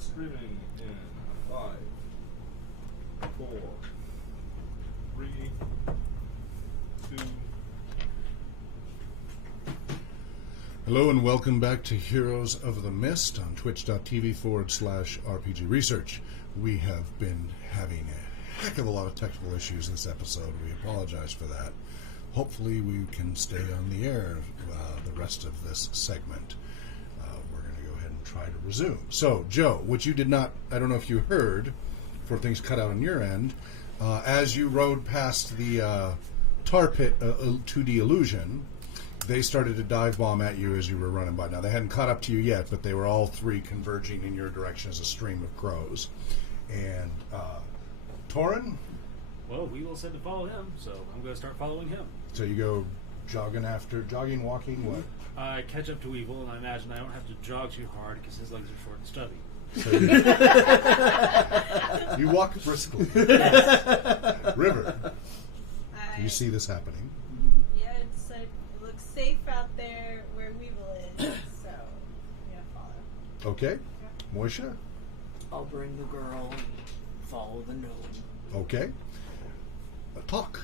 start screaming in 5, 4, 3, 2. Hello and welcome back to Heroes of the Mist on twitch.tv/RPG Research. We have been having a heck of a lot of technical issues this episode. We apologize for that. Hopefully we can stay on the air the rest of this segment. We're going to go ahead and try to resume. So, Joe, which you did not, I don't know if you heard, before things cut out on your end, as you rode past the tar pit 2D illusion, they started to dive bomb at you as you were running by. Now, they hadn't caught up to you yet, but they were all three converging in your direction as a stream of crows. And, Torin? Well, we all said to follow him, so I'm going to start following him. So you go jogging, walking, what? I catch up to Weevil, and I imagine I don't have to jog too hard because his legs are short and stubby. So you walk briskly. River, you see this happening? Yeah, it's like, it looks safe out there where Weevil is, so I'm going to follow. Okay. Moisha? I'll bring the girl and follow the gnome. Okay. Talk.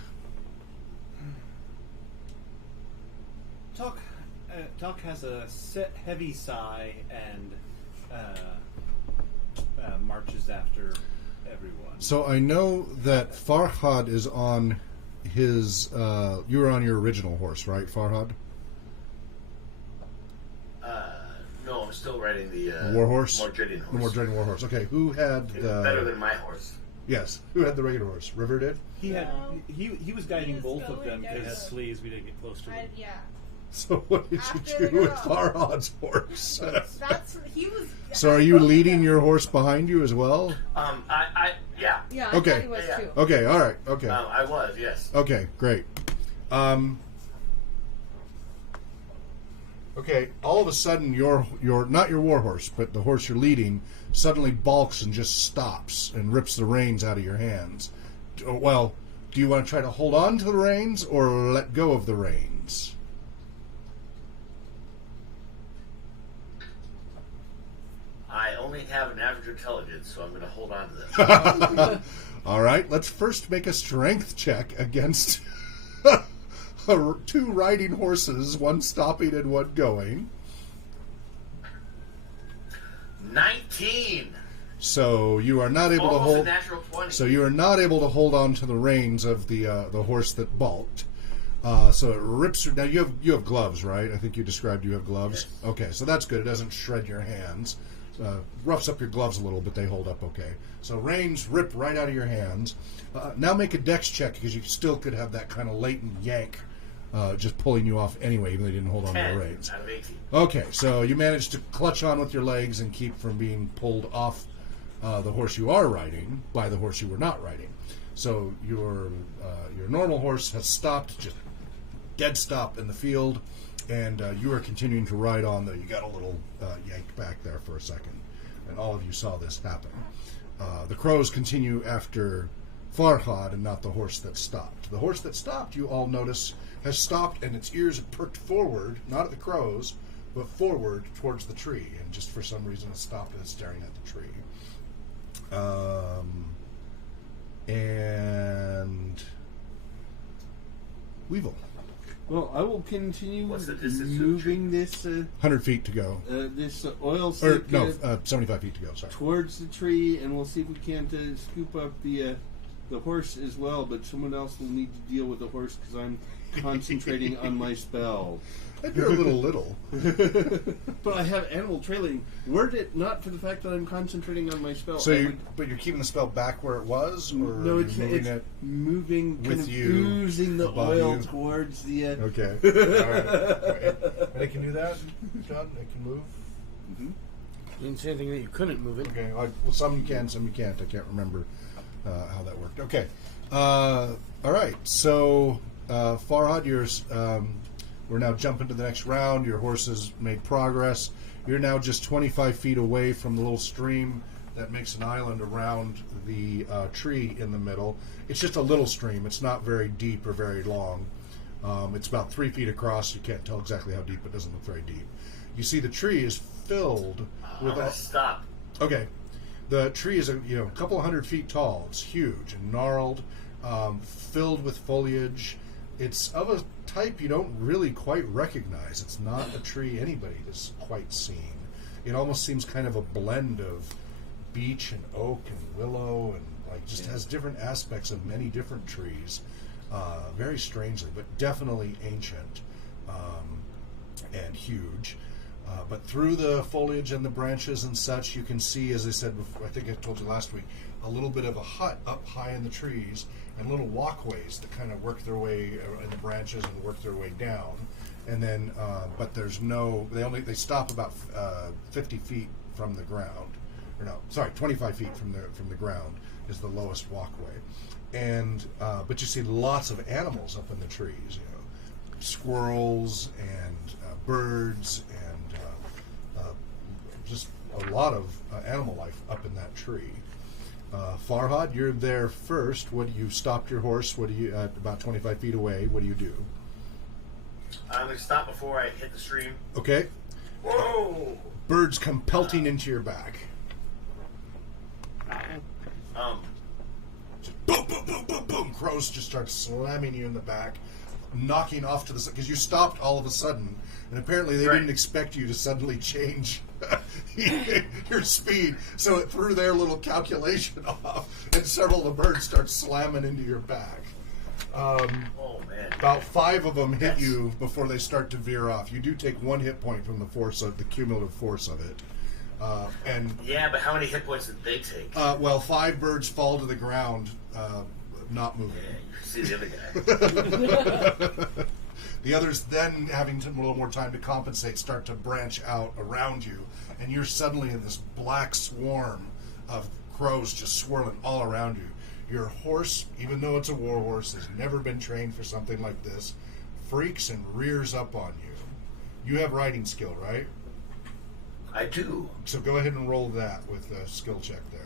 Talk has a heavy sigh and marches after everyone. So I know that Farhad is on his... you were on your original horse, right, Farhad? No, I'm still riding the Warhorse? Mordredian horse. The Mordredian Warhorse. Okay, who had It's the... better than my horse. Yes, who had the regular horse? River did? He had No. he was guiding was both of going them down. It has because sleeves, we didn't get close to him. Yeah. So what did After you the do with girl. Farhad's horse? He was... So are you leading your horse behind you as well? Yeah. Yeah, Okay. I thought he was Yeah. too. Okay, all right, okay. I was, yes. Okay, great. Okay, all of a sudden your not your warhorse, but the horse you're leading suddenly balks and just stops and rips the reins out of your hands. Well, do you want to try to hold on to the reins or let go of the reins? I only have an average intelligence, so I'm going to hold on to them. All right, let's first make a strength check against two riding horses, one stopping and one going. 19! So you are not able to Almost a hold. natural 20. So you are not able to hold on to the reins of the horse that balked. So it rips. Now you have gloves, right? I think you described you have gloves. Yes. Okay, so that's good. It doesn't shred your hands. Roughs up your gloves a little, but they hold up okay. So reins rip right out of your hands. Now make a dex check because you still could have that kind of latent yank, just pulling you off anyway, even though you didn't hold on to 10 the reins. out of 18. Okay, so you managed to clutch on with your legs and keep from being pulled off the horse you are riding by the horse you were not riding. So your normal horse has stopped, just dead stop in the field, and you are continuing to ride on. Though you got a little yank back there for a second, and all of you saw this happen. The crows continue after Farhad and not the horse that stopped. The horse that stopped, you all notice, has stopped and its ears have perked forward, not at the crows, but forward towards the tree, and just for some reason it stopped and it's staring at the tree. And Weevil. Well, I will continue What's the distance to the moving this 100 feet to go. this oil Or, slick no, 75 feet to go, sorry. towards the tree, and we'll see if we can't scoop up the horse as well. But someone else will need to deal with the horse because I'm concentrating on my spell. And you're a little. But I have animal trailing. Were it not for the fact that I'm concentrating on my spell, So I you, would- but you're keeping the spell back where it was, or no, are it's you moving it's it? moving, with kind of you, oozing the above oil you? towards the. Okay. All right. And it can do that, John? It can move? You didn't say anything that you couldn't move it. Okay. Well, some you can, some you can't. I can't remember how that worked. Okay. All right. So, Farhad, we're now jumping to the next round. Your horse has made progress. You're now just 25 feet away from the little stream that makes an island around the tree in the middle. It's just a little stream. It's not very deep or very long. It's about 3 feet across. You can't tell exactly how deep. It doesn't look very deep. You see the tree is filled I'm with... going to stop. Okay. The tree is a couple 100 feet tall. It's huge and gnarled, filled with foliage. It's of a type you don't really quite recognize. It's not a tree anybody has quite seen. It almost seems kind of a blend of beech and oak and willow, and just has different aspects of many different trees. Very strangely, but definitely ancient and huge. But through the foliage and the branches and such, you can see, as I said before, I think I told you last week, a little bit of a hut up high in the trees and little walkways that kind of work their way in the branches and work their way down. And then, but there's no, they stop about 50 feet from the ground. Or no, sorry, 25 feet from the ground is the lowest walkway. And, but you see lots of animals up in the trees, squirrels and birds and just a lot of animal life up in that tree. Farhad, you're there first. You stopped your horse? What do you about 25 feet away? What do you do? I'm going to stop before I hit the stream. Okay. Whoa! Birds come pelting into your back. Just boom, boom, boom, boom, boom. Crows just start slamming you in the back, knocking off to the side because you stopped all of a sudden, and apparently they didn't expect you to suddenly change your speed, so it threw their little calculation off, and several of the birds start slamming into your back. Oh man! About 5 of them hit you before they start to veer off. You do take 1 hit point from the force of the cumulative force of it. And yeah, but how many hit points did they take? Well, 5 birds fall to the ground, not moving. Yeah, you see the other guy. The others then, having a little more time to compensate, start to branch out around you, and you're suddenly in this black swarm of crows just swirling all around you. Your horse, even though it's a war horse, has never been trained for something like this, freaks and rears up on you. You have riding skill, right? I do. So go ahead and roll that with a skill check there.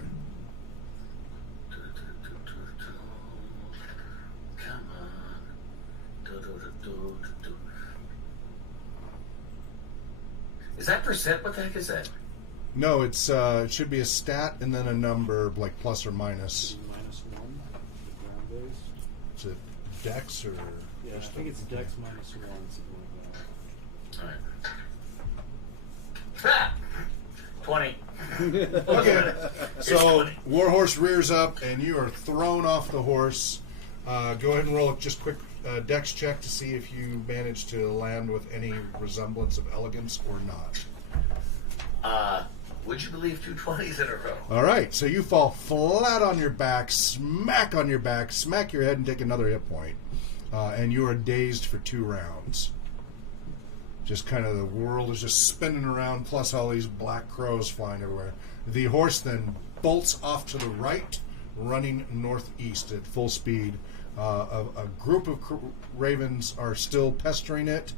Come on. Is that percent? What the heck is that? No, it's it should be a stat and then a number, like plus or minus. -1, the ground base. Is it dex or? Yeah, I think it's dex -1, something like that. Ha! 20. Okay, so 20. Warhorse rears up and you are thrown off the horse. Go ahead and roll a just quick dex check to see if you manage to land with any resemblance of elegance or not. Would you believe 2 20s in a row? All right, so you fall flat on your back, smack on your back, smack your head, and take another hit point. And you are dazed for 2 rounds. Just kind of the world is just spinning around, plus all these black crows flying everywhere. The horse then bolts off to the right, running northeast at full speed. A group of ravens are still pestering it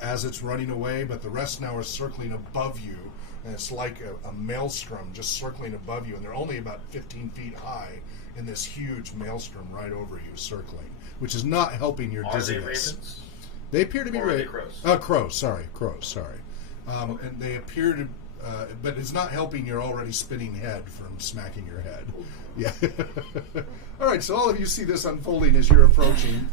as it's running away, but the rest now are circling above you. And it's like a maelstrom just circling above you, and they're only about 15 feet high in this huge maelstrom right over you, circling, which is not helping your Are they dizziness. ravens? They appear to be Or are they ravens. crows? Crows, sorry. And they appear to, but it's not helping your already spinning head from smacking your head. Yeah. All right, so all of you see this unfolding as you're approaching.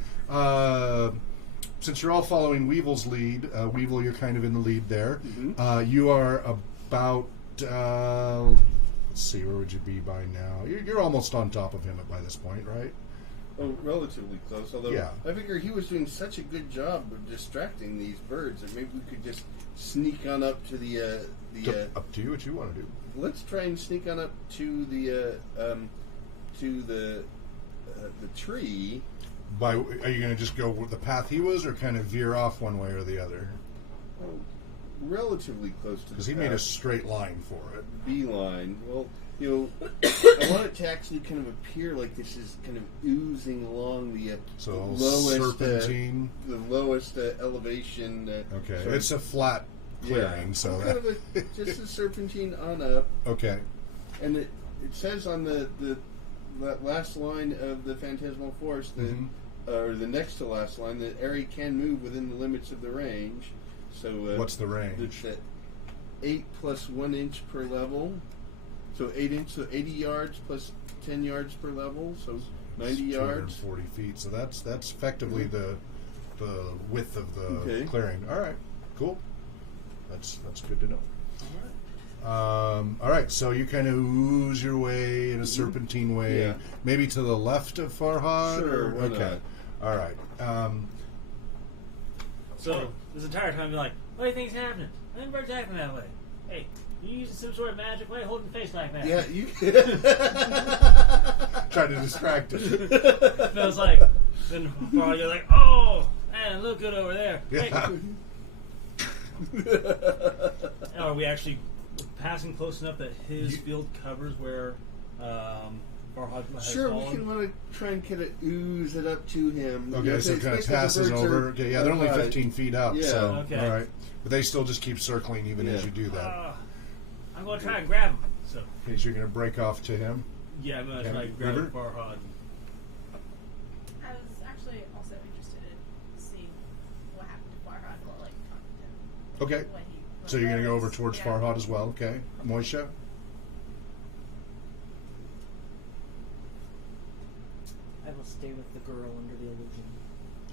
Since you're all following Weevil's lead, Weevil, you're kind of in the lead there. Mm-hmm. You are about, let's see, where would you be by now? You're almost on top of him by this point, right? Oh, relatively close. Although Yeah. I figure he was doing such a good job of distracting these birds that maybe we could just sneak on up to the. Up to you, what you want to do. Let's try and sneak on up to the tree. Are you going to just go with the path he was, or kind of veer off one way or the other? Oh, relatively close to. Because he made a straight line for it. Beeline. Well, I want it to actually kind of appear like this is kind of oozing along the lowest serpentine. The lowest elevation. Okay, it's a flat clearing, so kind of just a serpentine on up. Okay. And it says on the last line of the Phantasmal Force that, or the next to last line, that area can move within the limits of the range. So what's the range? It's at 8 + 1 inch per level. So 8 inch, so 80 yards plus 10 yards per level, so 90 yards. 240 feet. So that's effectively the width of the clearing. All right, cool. That's good to know. All right, so you kind of ooze your way in a serpentine way, maybe to the left of Farhad. Sure. Why Okay. not? All right. So this entire time, you're like, what do you think's happening? I think bird's acting that way. Hey, you using some sort of magic way, holding the face like that. Yeah, you. Trying to distract it. Feels like, then you're like, oh, man, look good over there. Yeah. Hey. Are we actually passing close enough that his field covers where Farhad has Sure, we fallen? can want to try and kind of ooze it up to him. Okay, You know, so it kind of especially the passes birds over. are Okay, yeah, they're only high. 15 feet up. Yeah. So, Okay. all right. But they still just keep circling even as you do that. I'm going to try and grab him. So, Okay, so you're going to break off to him. yeah, I'm going to Okay, try and grab River? Farhad. I was actually also interested in seeing what happened to Farhad while like talking to him. Okay. When he So you're going to go over rose. towards Yeah. Farhad as well. Okay. Moisha? I will stay with the girl under the illusion.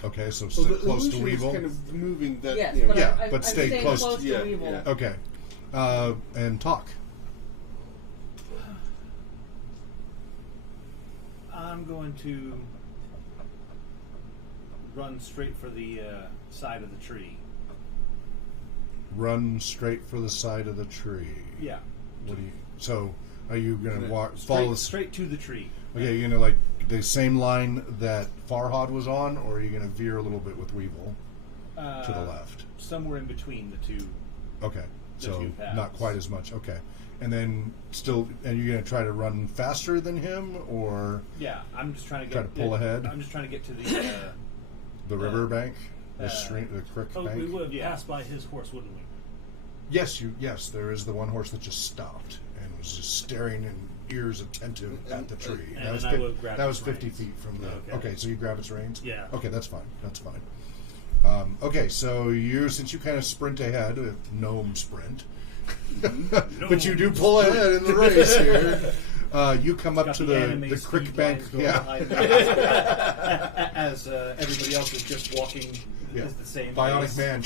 Okay, so Well, the close to illusion is Weevil. kind of moving that. Yes, you know, but Yeah, I'm but stay staying close close to- yeah, to Weevil. yeah. Okay. And talk. I'm going to run straight for the side of the tree. Run straight for the side of the tree. Yeah. What do you? So, are you going to Gonna walk? Straight, Follow? straight to the tree. Okay, you're going to like the same line that Farhad was on, or are you going to veer a little bit with Weevil to the left? Somewhere in between the two. Okay, The so two paths. not quite as much. Okay, and then still, and you're going to try to run faster than him, or Yeah, I'm just trying to Try get to pull ahead? I'm just trying to get to the. the river bank, the uh, stream, the creek Oh, bank. we would have Yeah. passed by his horse, wouldn't we? Yes, there is the one horse that just stopped and was just staring and ears attentive at the tree. And that was, then I would grab that was its 50 reins. feet from the. Okay. Okay, so you grab its reins. Yeah. Okay, that's fine. That's fine. Okay, so since you kind of sprint ahead, a gnome sprint, but you do pull ahead in the race here. You come up Got to the the anime creek speed bank. lines going Yeah. behind me. As everybody else is just walking is the same. Bionic pace. Man.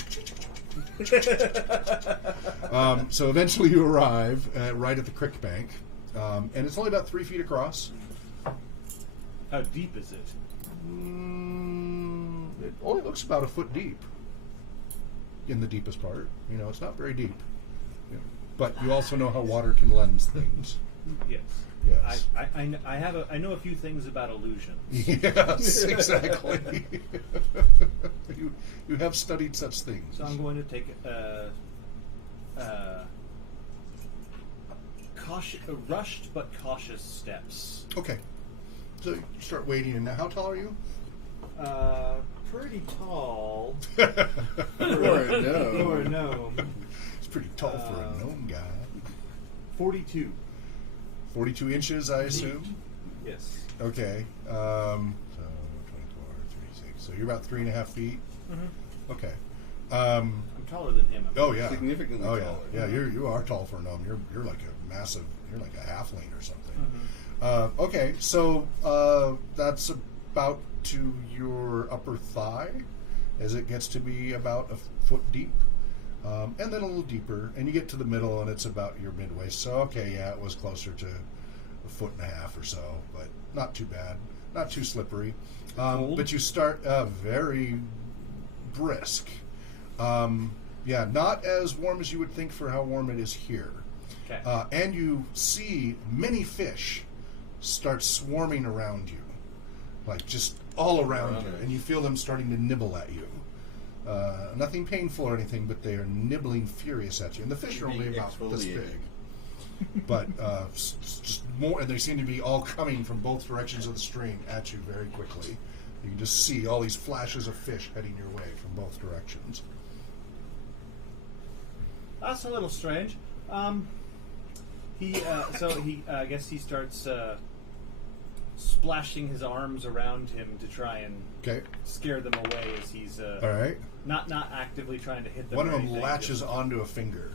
So eventually you arrive right at the creek bank, and it's only about 3 feet across. How deep is it? It only looks about a foot deep in the deepest part. It's not very deep. But you also know how water can lens things. Yes. Yes. I know a few things about illusion. Yes, exactly. you have studied such things. So I'm going to take rushed but cautious steps. Okay. So you start wading in. Now, how tall are you? Pretty tall For a gnome. for a gnome. It's pretty tall for a gnome guy. 42. 42 inches, I assume? Yes. Okay. So 24, 36. So you're about 3.5 feet? Mm-hmm. Okay. I'm taller than him. Oh yeah, Significantly oh, taller. Yeah, you are tall for a gnome. You're like a massive. You're like a halfling or something. Mm-hmm. Okay, so that's about to your upper thigh, as it gets to be about a foot deep, and then a little deeper, and you get to the middle, and it's about your midway. So okay, yeah, it was closer to 1.5 feet or so, but not too bad, not too slippery. But you start very brisk. Yeah, not as warm as you would think for how warm it is here. Okay. And you see many fish start swarming around you, like just all around you, and you feel them starting to nibble at you. Nothing painful or anything, but they are nibbling furious at you. And the fish are only about this big. But just more, and they seem to be all coming from both directions of the stream at you very quickly. You can just see all these flashes of fish heading your way from both directions. That's a little strange. I guess he starts splashing his arms around him to try and Okay. scare them away as he's All right. not actively trying to hit them. One or of them anything, latches just- onto a finger.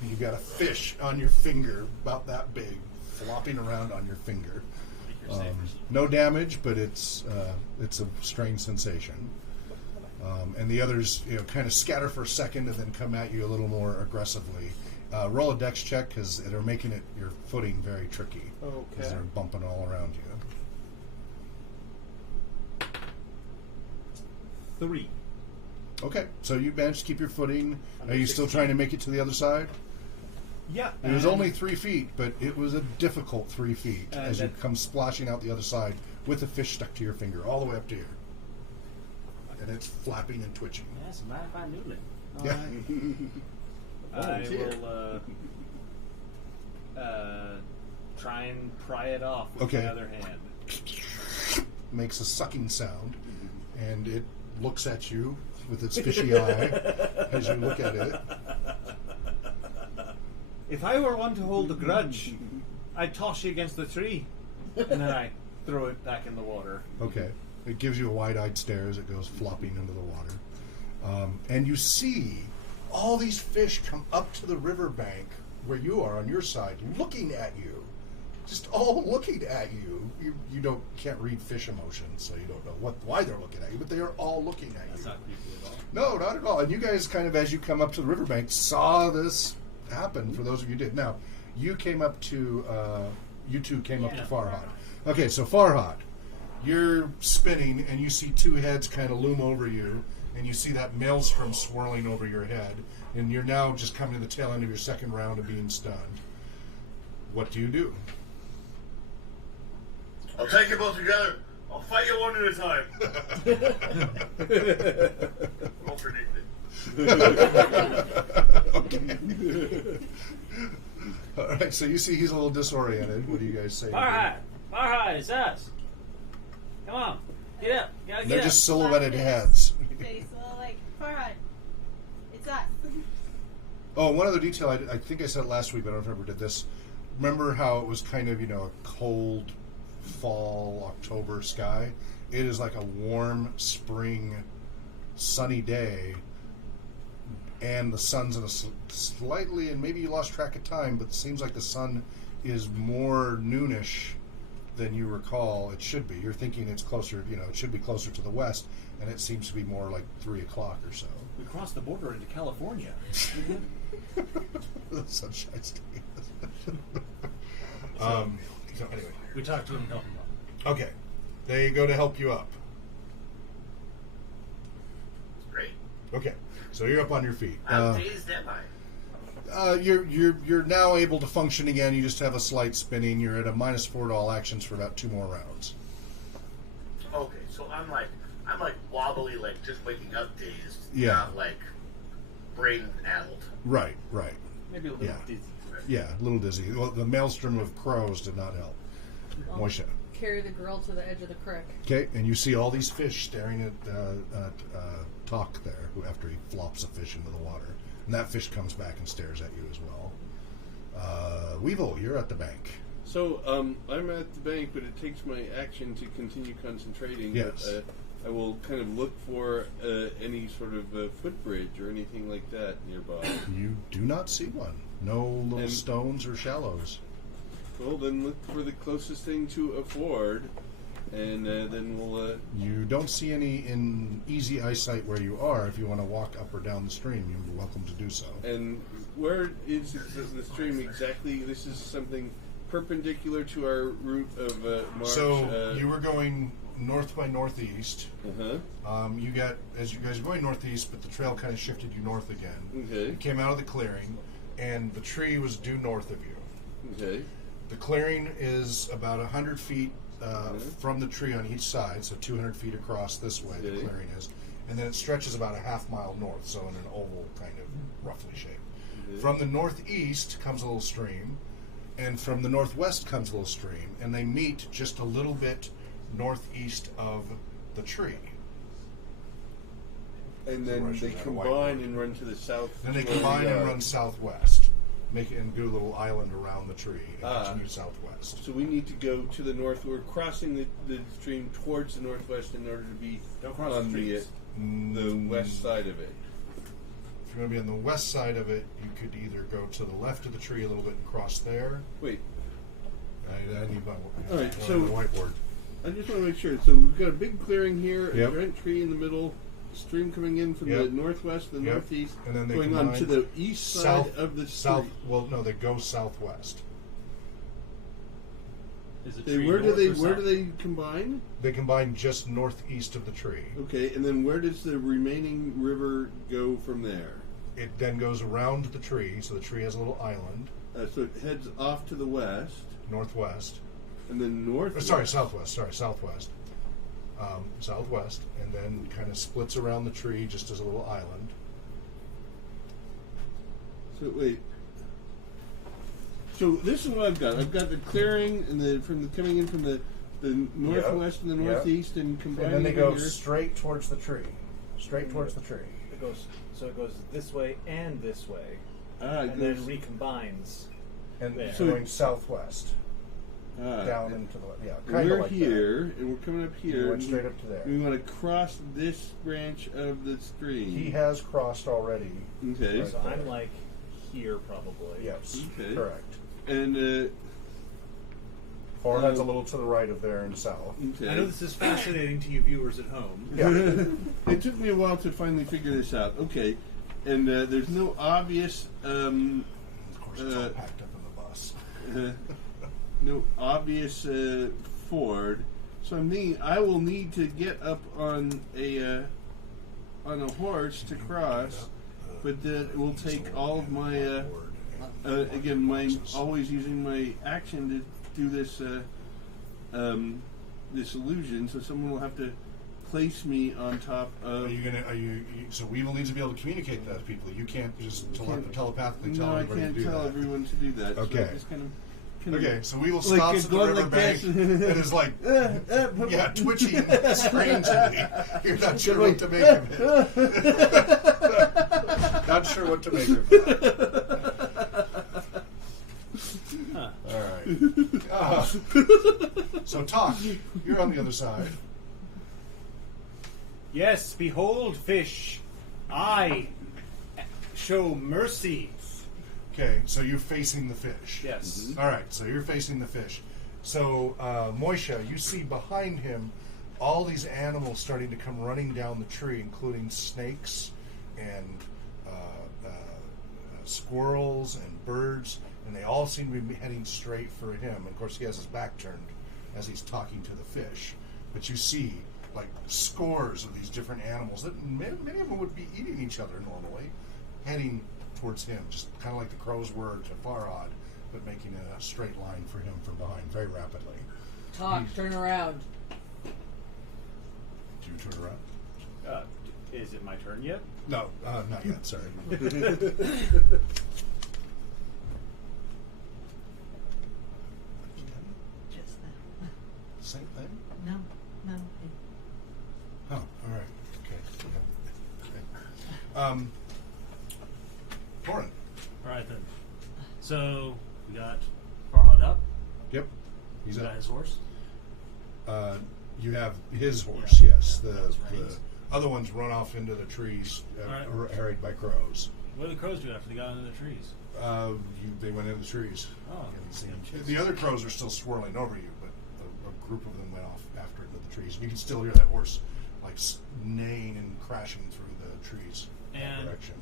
And you've got a fish on your finger about that big, flopping around on your finger. You're safe. No damage, but it's a strange sensation. And the others, kind of scatter for a second and then come at you a little more aggressively. Roll a dex check because they're making your footing very tricky. Because they're bumping all around you. 3. Okay, so you managed to keep your footing. Are you still trying to make it to the other side? Yeah. It was only 3 feet, but it was a difficult 3 feet as you come splashing out the other side with the fish stuck to your finger all the way up to here. And it's flapping and twitching. That's a modified noodling. Yeah. I will try and pry it off with my other hand. Makes a sucking sound, and it looks at you with its fishy eye as you look at it. If I were one to hold a grudge, I'd toss you against the tree, and then I throw it back in the water. Okay. It gives you a wide-eyed stare as it goes flopping into the water. And you see all these fish come up to the riverbank where you are on your side, looking at you. Just all looking at you. You can't read fish emotions, so you don't know why they're looking at you, but they are all looking at you. That's not creepy at all. No, not at all. And you guys kind of, as you come up to the riverbank, saw this happen, for those of you who did. Now, you two came up to Farhad. Okay, so Farhad, you're spinning, and you see 2 heads kind of loom over you, and you see that maelstrom swirling over your head, and you're now just coming to the tail end of your second round of being stunned. What do you do? I'll take you both together. I'll fight you one at a time. Roll for Okay. All right, so you see he's a little disoriented. What do you guys say? Farhad, it's us. Come on, get up. Gotta They're get just up. silhouetted heads. Face a little like, Farhad, it's us. Oh, one other detail, I think I said it last week, but I don't remember did this. Remember how it was kind of, a cold fall, October sky? It is like a warm spring, sunny day, and the sun's in a slightly, and maybe you lost track of time, but it seems like the sun is more noonish than you recall it should be. You're thinking it's closer, it should be closer to the west, and it seems to be more like 3 o'clock or so. We crossed the border into California. The Sunshine State. So anyway. We talked to him, help him out. Okay. They go to help you up. Great. Okay. So you're up on your feet. I'm dazed, am I? You're now able to function again. You just have a slight spinning. You're at a -4 to all actions for about 2 more rounds. Okay, so I'm like wobbly, like just waking up dazed. Yeah. Not like brain addled. Right. Maybe a little Yeah. dizzy. Yeah, a little dizzy. Well, the maelstrom of crows did not help. I'll Moisha. carry the girl to the edge of the creek. Okay, and you see all these fish staring at Talk there, who after he flops a fish into the water. And that fish comes back and stares at you as well. Weevil, you're at the bank. So, I'm at the bank, but it takes my action to continue concentrating. Yes. But, I will kind of look for any sort of footbridge or anything like that nearby. You do not see one. No little And- stones or shallows. Well, then look for the closest thing to a ford, and then we'll... You don't see any in easy eyesight where you are. If you want to walk up or down the stream, you're welcome to do so. And where is the stream exactly? This is something perpendicular to our route of march. So you were going north by northeast. Uh-huh. As you guys are going northeast, but the trail kind of shifted you north again. Okay. You came out of the clearing, and the tree was due north of you. Okay. The clearing is about 100 feet from the tree on each side, so 200 feet across this way the Okay. clearing is. And then it stretches about a half mile north, so in an oval kind of roughly shape. Okay. From the northeast comes a little stream, and from the northwest comes a little stream, and they meet just a little bit northeast of the tree. And then Russian they at a combine whiteboard. and run to the south. Then they where we combine and are. run southwest, make it and do a little island around the tree and continue southwest. So we need to go to the north. We're crossing the stream towards the northwest in order to be Don't cross on the trees. the west side of it. If you're going to be on the west side of it, you could either go to the left of the tree a little bit and cross there. Wait, I need my All right, my so- whiteboard. I just want to make sure. So we've got a big clearing here, Yep. a giant tree in the middle, a stream coming in from the Yep. northwest, the Yep. northeast, And then they going on to combine the east side of the south. street. Well, no, they go southwest. Is the They- tree where do north they or where south? do they combine? They combine just northeast of the tree. Okay, and then where does the remaining river go from there? It then goes around the tree, so the tree has a little island, So it heads off to the west, northwest. and then north. Southwest. Southwest, and then kind of splits around the tree just as a little island. So wait. So this is what I've got. I've got the clearing and coming in from the northwest and the Yep. northeast and And combining then they over go here. straight towards the tree. Straight towards the tree. It goes this way and this way, Ah, it and goes, then recombines. And There. So- going southwest. Down and into the kind we're of like here, and we're coming up that. here. We went straight up to there. We want to cross this branch of the stream. He has crossed already. Okay. Right. So I'm like here probably. Yes, Okay. correct. And Forehead's a little to the right of there in south. okay. I know this is fascinating to you viewers at home. Yeah. It took me a while to finally figure this out. Okay, and there's no obvious, Of course, it's all packed up in the bus. no obvious ford. So I'm thinking I will need to get up on a horse to cross, but that will take all of my again my always using my action to do this this illusion. So someone will have to place me on top of. So we will need to be able to communicate to those people. You can't just telepathically tell No, I everybody can't to do tell that. everyone to do that. Okay. So I just kind of Okay, so we will Like, stop it's at the going like riverbank. this. It is like, twitching strangely. You're not sure what to make of it. Not sure what to make of it. All right. So, talk. You're on the other side. Yes, behold, fish, I show mercy. Okay, so you're facing the fish. Yes. All right, so you're facing the fish. So, Moisha, you see behind him all these animals starting to come running down the tree, including snakes and squirrels and birds, and they all seem to be heading straight for him. Of course, he has his back turned as he's talking to the fish. But you see, like, scores of these different animals that many of them would be eating each other normally, heading towards him, just kind of like the crows were to Farhad, but making a straight line for him from behind very rapidly. Talk, turn around. Do you turn around? Is it my turn yet? No, not yet, sorry. Just that. Same thing? No. Oh, all right. Okay. Torin. Alright then. So, we got Farhad up. Yep. He's We up. got his horse. You have his horse, Yeah. yes. Yeah, The those reins. other ones run off into the trees, Alright. harried by crows. What did the crows do after they got into the trees? They went into the trees. Oh, You haven't seen yeah, them. The other crows are still swirling over you, but a group of them went off after into the trees. You can still hear that horse like neighing and crashing through the trees in that And- direction.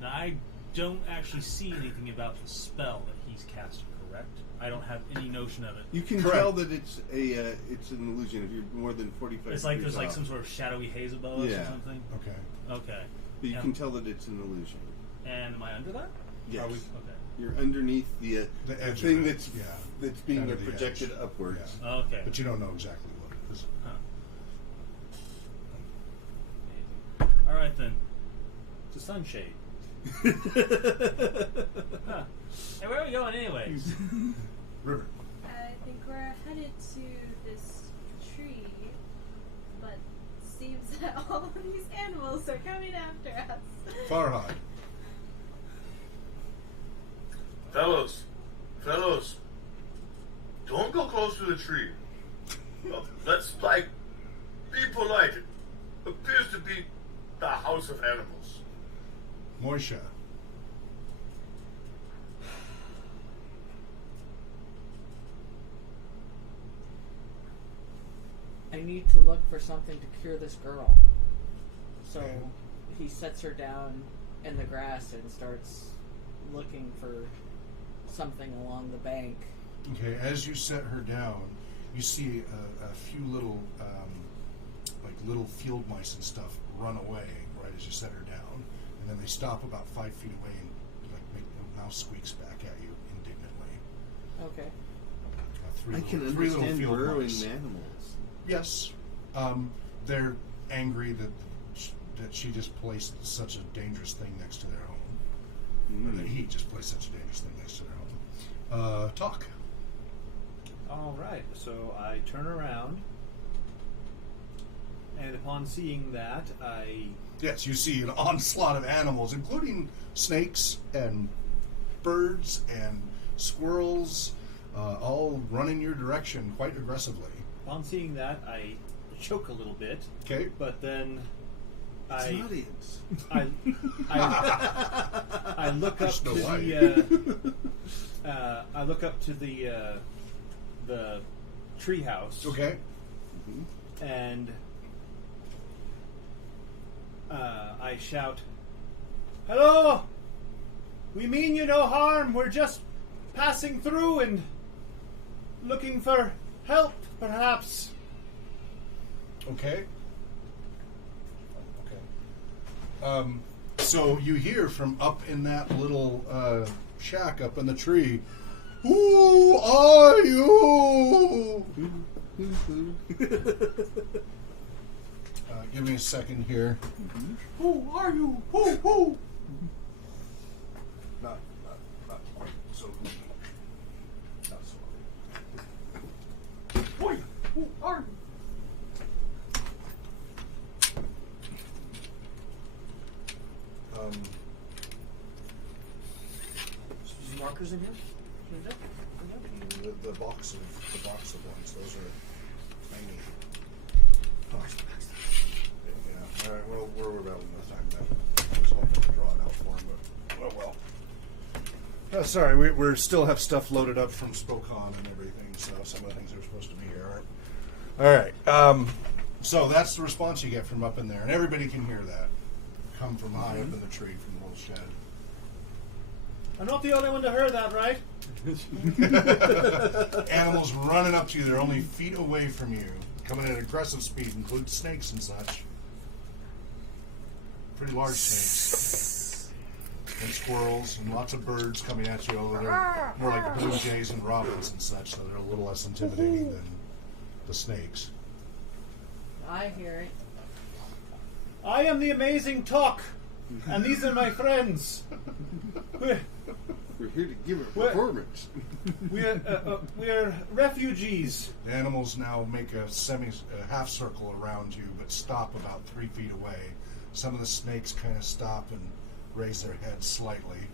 Now, I don't actually see anything about the spell that he's casting, correct? I don't have any notion of it. You can Correct. tell that it's it's an illusion if you're more than 45 It's like degrees there's like off. some sort of shadowy haze above us or Yeah. something. Okay. Okay. But you Yeah. can tell that it's an illusion. And am I under that? Yes. Are we? Okay. You're underneath the The edge thing of it, that's yeah. that's being Kind of the projected edge. upwards. Yeah. Okay. But you don't know exactly what it is. Huh. Amazing. All right then. It's a sunshade. Huh. Hey, where are we going, anyways? River. I think we're headed to this tree, but seems that all of these animals are coming after us. Farhad. Fellows, don't go close to the tree. Let's, be polite. It appears to be the house of animals. Moisha. I need to look for something to cure this girl. So he sets her down in the grass and starts looking for something along the bank. Okay, as you set her down, you see a few little, like little field mice and stuff run away right as you set her down, and then they stop about 5 feet away and like make the mouse squeaks back at you indignantly. Okay. I can three little understand field burrowing mice. animals. Yes, they're angry that she just placed such a dangerous thing next to their home, or that he just placed such a dangerous thing next to their home. Talk. All right, so I turn around, and upon seeing that, Yes, you see an onslaught of animals, including snakes and birds and squirrels, all run in your direction quite aggressively. Upon seeing that, I choke a little bit. Okay. But then It's an audience. I look up There's no to light. I look up to the treehouse. Okay. And I shout, "Hello! We mean you no harm. We're just passing through and looking for help, perhaps." Okay. So you hear from up in that little shack up in the tree, "Who are you?" Give me a second here. Who are you? Who? Not quite so who. Not so. Boy, who are you? Some markers in here? The box of ones. Those are tiny. Yeah. All right. Well, we're about in the time that I was hoping to draw it out for him, but well. Oh, sorry, we still have stuff loaded up from Spokane and everything, so some of the things that are supposed to be here aren't. All right. So that's the response you get from up in there, and everybody can hear that. Come from high up in the tree from the little shed. I'm not the only one to hear that, right? Animals running up to you. They're only feet away from you, coming at aggressive speed, include snakes and such. Pretty large snakes. And squirrels and lots of birds coming at you, although they're more like blue jays and robins and such, so they're a little less intimidating than the snakes. I hear it. I am the amazing Talk, and these are my friends. We're here to give a performance. we're refugees. The animals now make a half circle around you, but stop about 3 feet away. Some of the snakes kind of stop and raise their heads slightly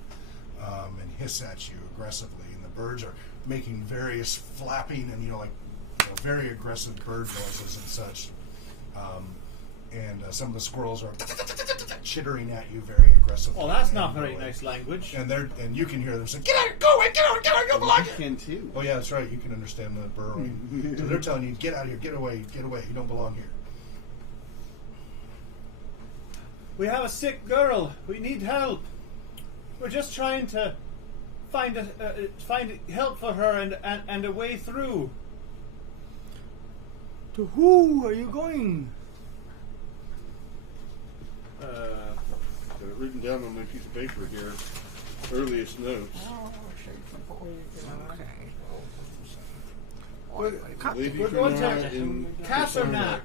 and hiss at you aggressively. And the birds are making various flapping and very aggressive bird noises and such. And some of the squirrels are chittering at you very aggressively. Oh, that's not very nice language. And you can hear them saying, "Get out! Go away! Get out! Get out! You don't belong You here!" can too. Oh yeah, that's right. You can understand the burrowing. So they're telling you, "Get out of here! Get away! Get away! You don't belong here." We have a sick girl. We need help. We're just trying to find help for her and a way through. To who are you going? Got it written down on my piece of paper here. Earliest notes. Lady We're going Granada to in Kasarnak.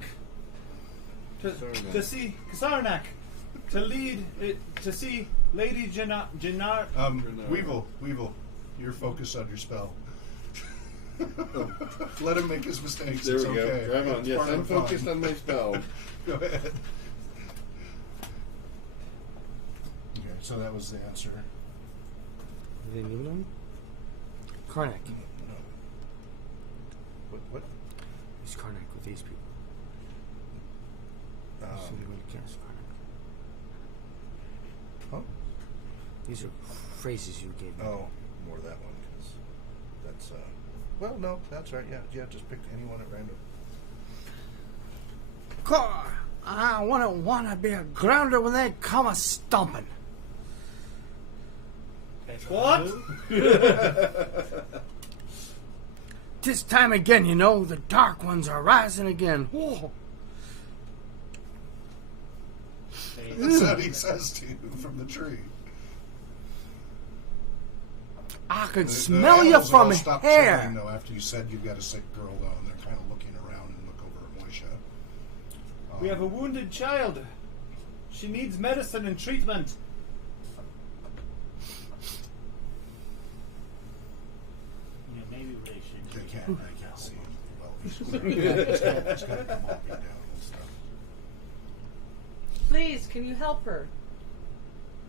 To see Kasarnak. To lead to see Lady Jannar. Weevil, you're focused on your spell. Let him make his mistakes. There it's we go. okay. Drive on. It's Yes, part of I'm the fun. focused on my spell. Go ahead. Okay, so that was the answer. They leave them? Karnak. No. What? He's Karnak with these people. So they're going to cast Karnak. Huh? These are phrases you gave me. Oh, more that one, because that's, well, no, that's right, yeah, just pick anyone at random. I wouldn't want to be a grounder when they come a stomping. What? This time again, you know, the dark ones are rising again. Whoa. That's what he says to you from the tree. I can The smell you animals from all stopped here. chatting, though, after you said you've got a sick girl, though, and they're kind of looking around and look over at Moisha. We have a wounded child. She needs medicine and treatment. Yeah, maybe they should. They can't see him well. He's got to come walking down and stuff. Please, can you help her?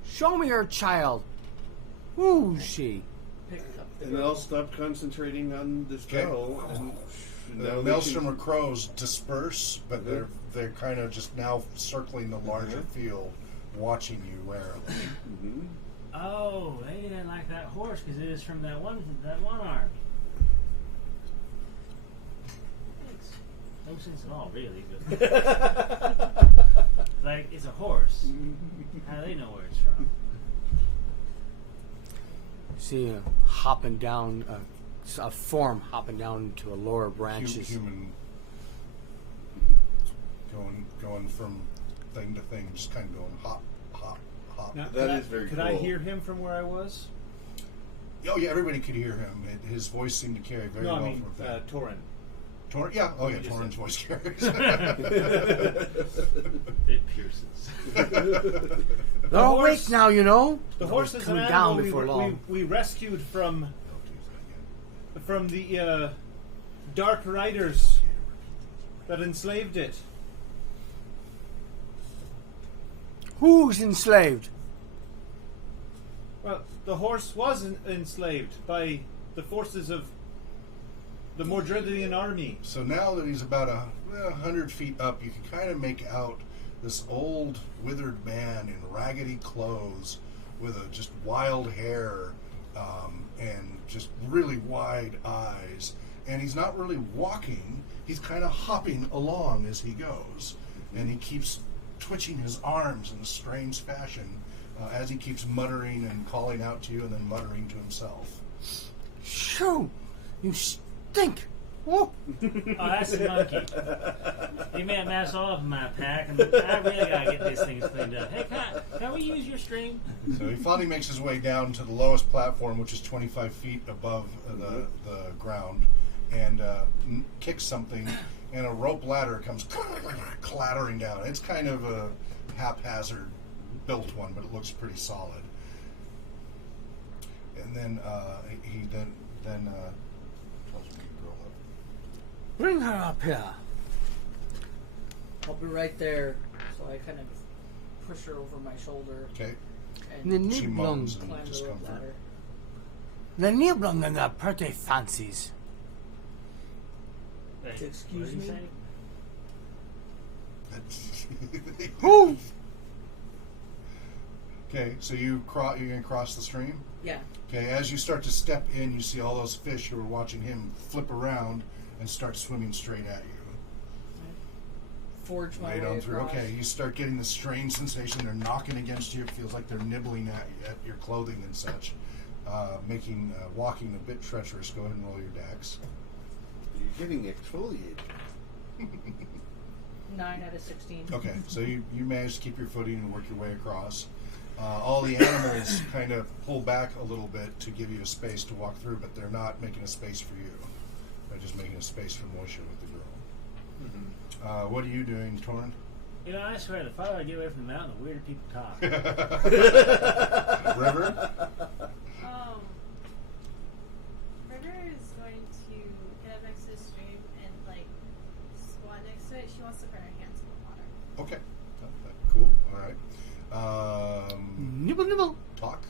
Show me her child. Who's she? Pick up the And girl. I'll stop concentrating on the spell. And The now they maelstrom can- of crows disperse, but they're kind of just now circling the larger field, watching you warily. Mhm. Oh, they didn't like that horse because it is from that one army. Makes no sense at all, really. But like, it's a horse. How do they know where it's from? See, hopping down, a form hopping down to a lower branches. Human going from thing to thing, just kind of going hop, hop, hop. Now, That is very Could cool. I hear him from where I was? Oh yeah, everybody could hear him. His voice seemed to carry very No, well I mean from that. Torin. Torrent, yeah, oh yeah, You just Torrent's said- voice carries. It pierces. They're awake horse- now, you know. The They're horse is an coming animal down before long. we rescued from the Dark Riders that enslaved it. Who's enslaved? Well, the horse was enslaved by the forces of the Mordredian army. So now that he's about 100 feet up, you can kind of make out this old, withered man in raggedy clothes with just wild hair and just really wide eyes. And he's not really walking, he's kind of hopping along as he goes. And he keeps twitching his arms in a strange fashion as he keeps muttering and calling out to you and then muttering to himself. Shoo! You stink! Oh. Oh, that's the monkey. He made a mess all of my pack, and I really gotta get these things cleaned up. Hey, can we use your stream? So he finally makes his way down to the lowest platform, which is 25 feet above the ground, and kicks something, and a rope ladder comes clattering down. It's kind of a haphazard built one, but it looks pretty solid. And then he then tells me to grow up. Bring her up here. I'll be right there. So I kind of push her over my shoulder Okay. and The She Niblung. moans in climb the rope discomfort. ladder. The Niblung and the pretty fancies. Hey, Excuse what did he me? say? Who? Okay, so you're going to cross the stream? Yeah. Okay, as you start to step in, you see all those fish who are watching him flip around and start swimming straight at you. Forge my Right way on through. across. Okay, you start getting this strange sensation. They're knocking against you. It feels like they're nibbling at your clothing and such, making walking a bit treacherous. Go ahead and roll your dex. You're getting exfoliated. 9 out of 16. Okay, so you manage to keep your footing and work your way across. All the animals kind of pull back a little bit to give you a space to walk through, but they're not making a space for you. They're just making a space for Moisha with the girl. What are you doing, Torn? You know, I swear, the farther I get away from the mountain, the weirder people talk. River? River is going to get up next to the stream and like squat next to it. She wants to put her hands in the water. Okay. Cool. All right. Nibble, nibble. Talk.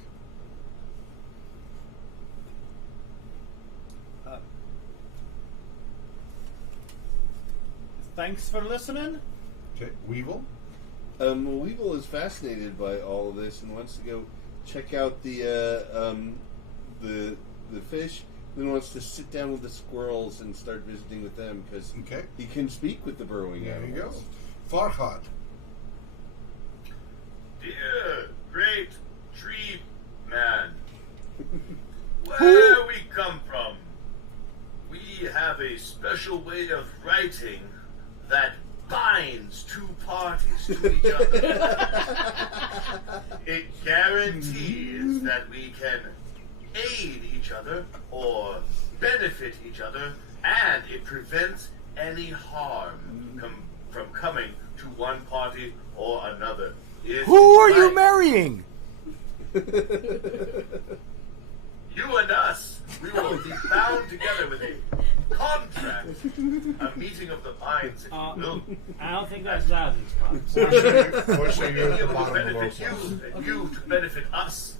Thanks for listening. Okay. Weevil. Weevil is fascinated by all of this and wants to go check out the fish. Then wants to sit down with the squirrels and start visiting with them because Okay. he can speak with the burrowing There you go. animals. Farhad. Dear great tree man, where we come from, we have a special way of writing that binds two parties to each other. It guarantees that we can aid each other or benefit each other, and it prevents any harm from coming to one party or another. Who are you marrying? You and us, we will be bound together with a contract, a meeting of the minds, if you will. I don't think that's allowed in this box. Moisha, you're at the We'll bottom of the benefit you, rope. and you to benefit us.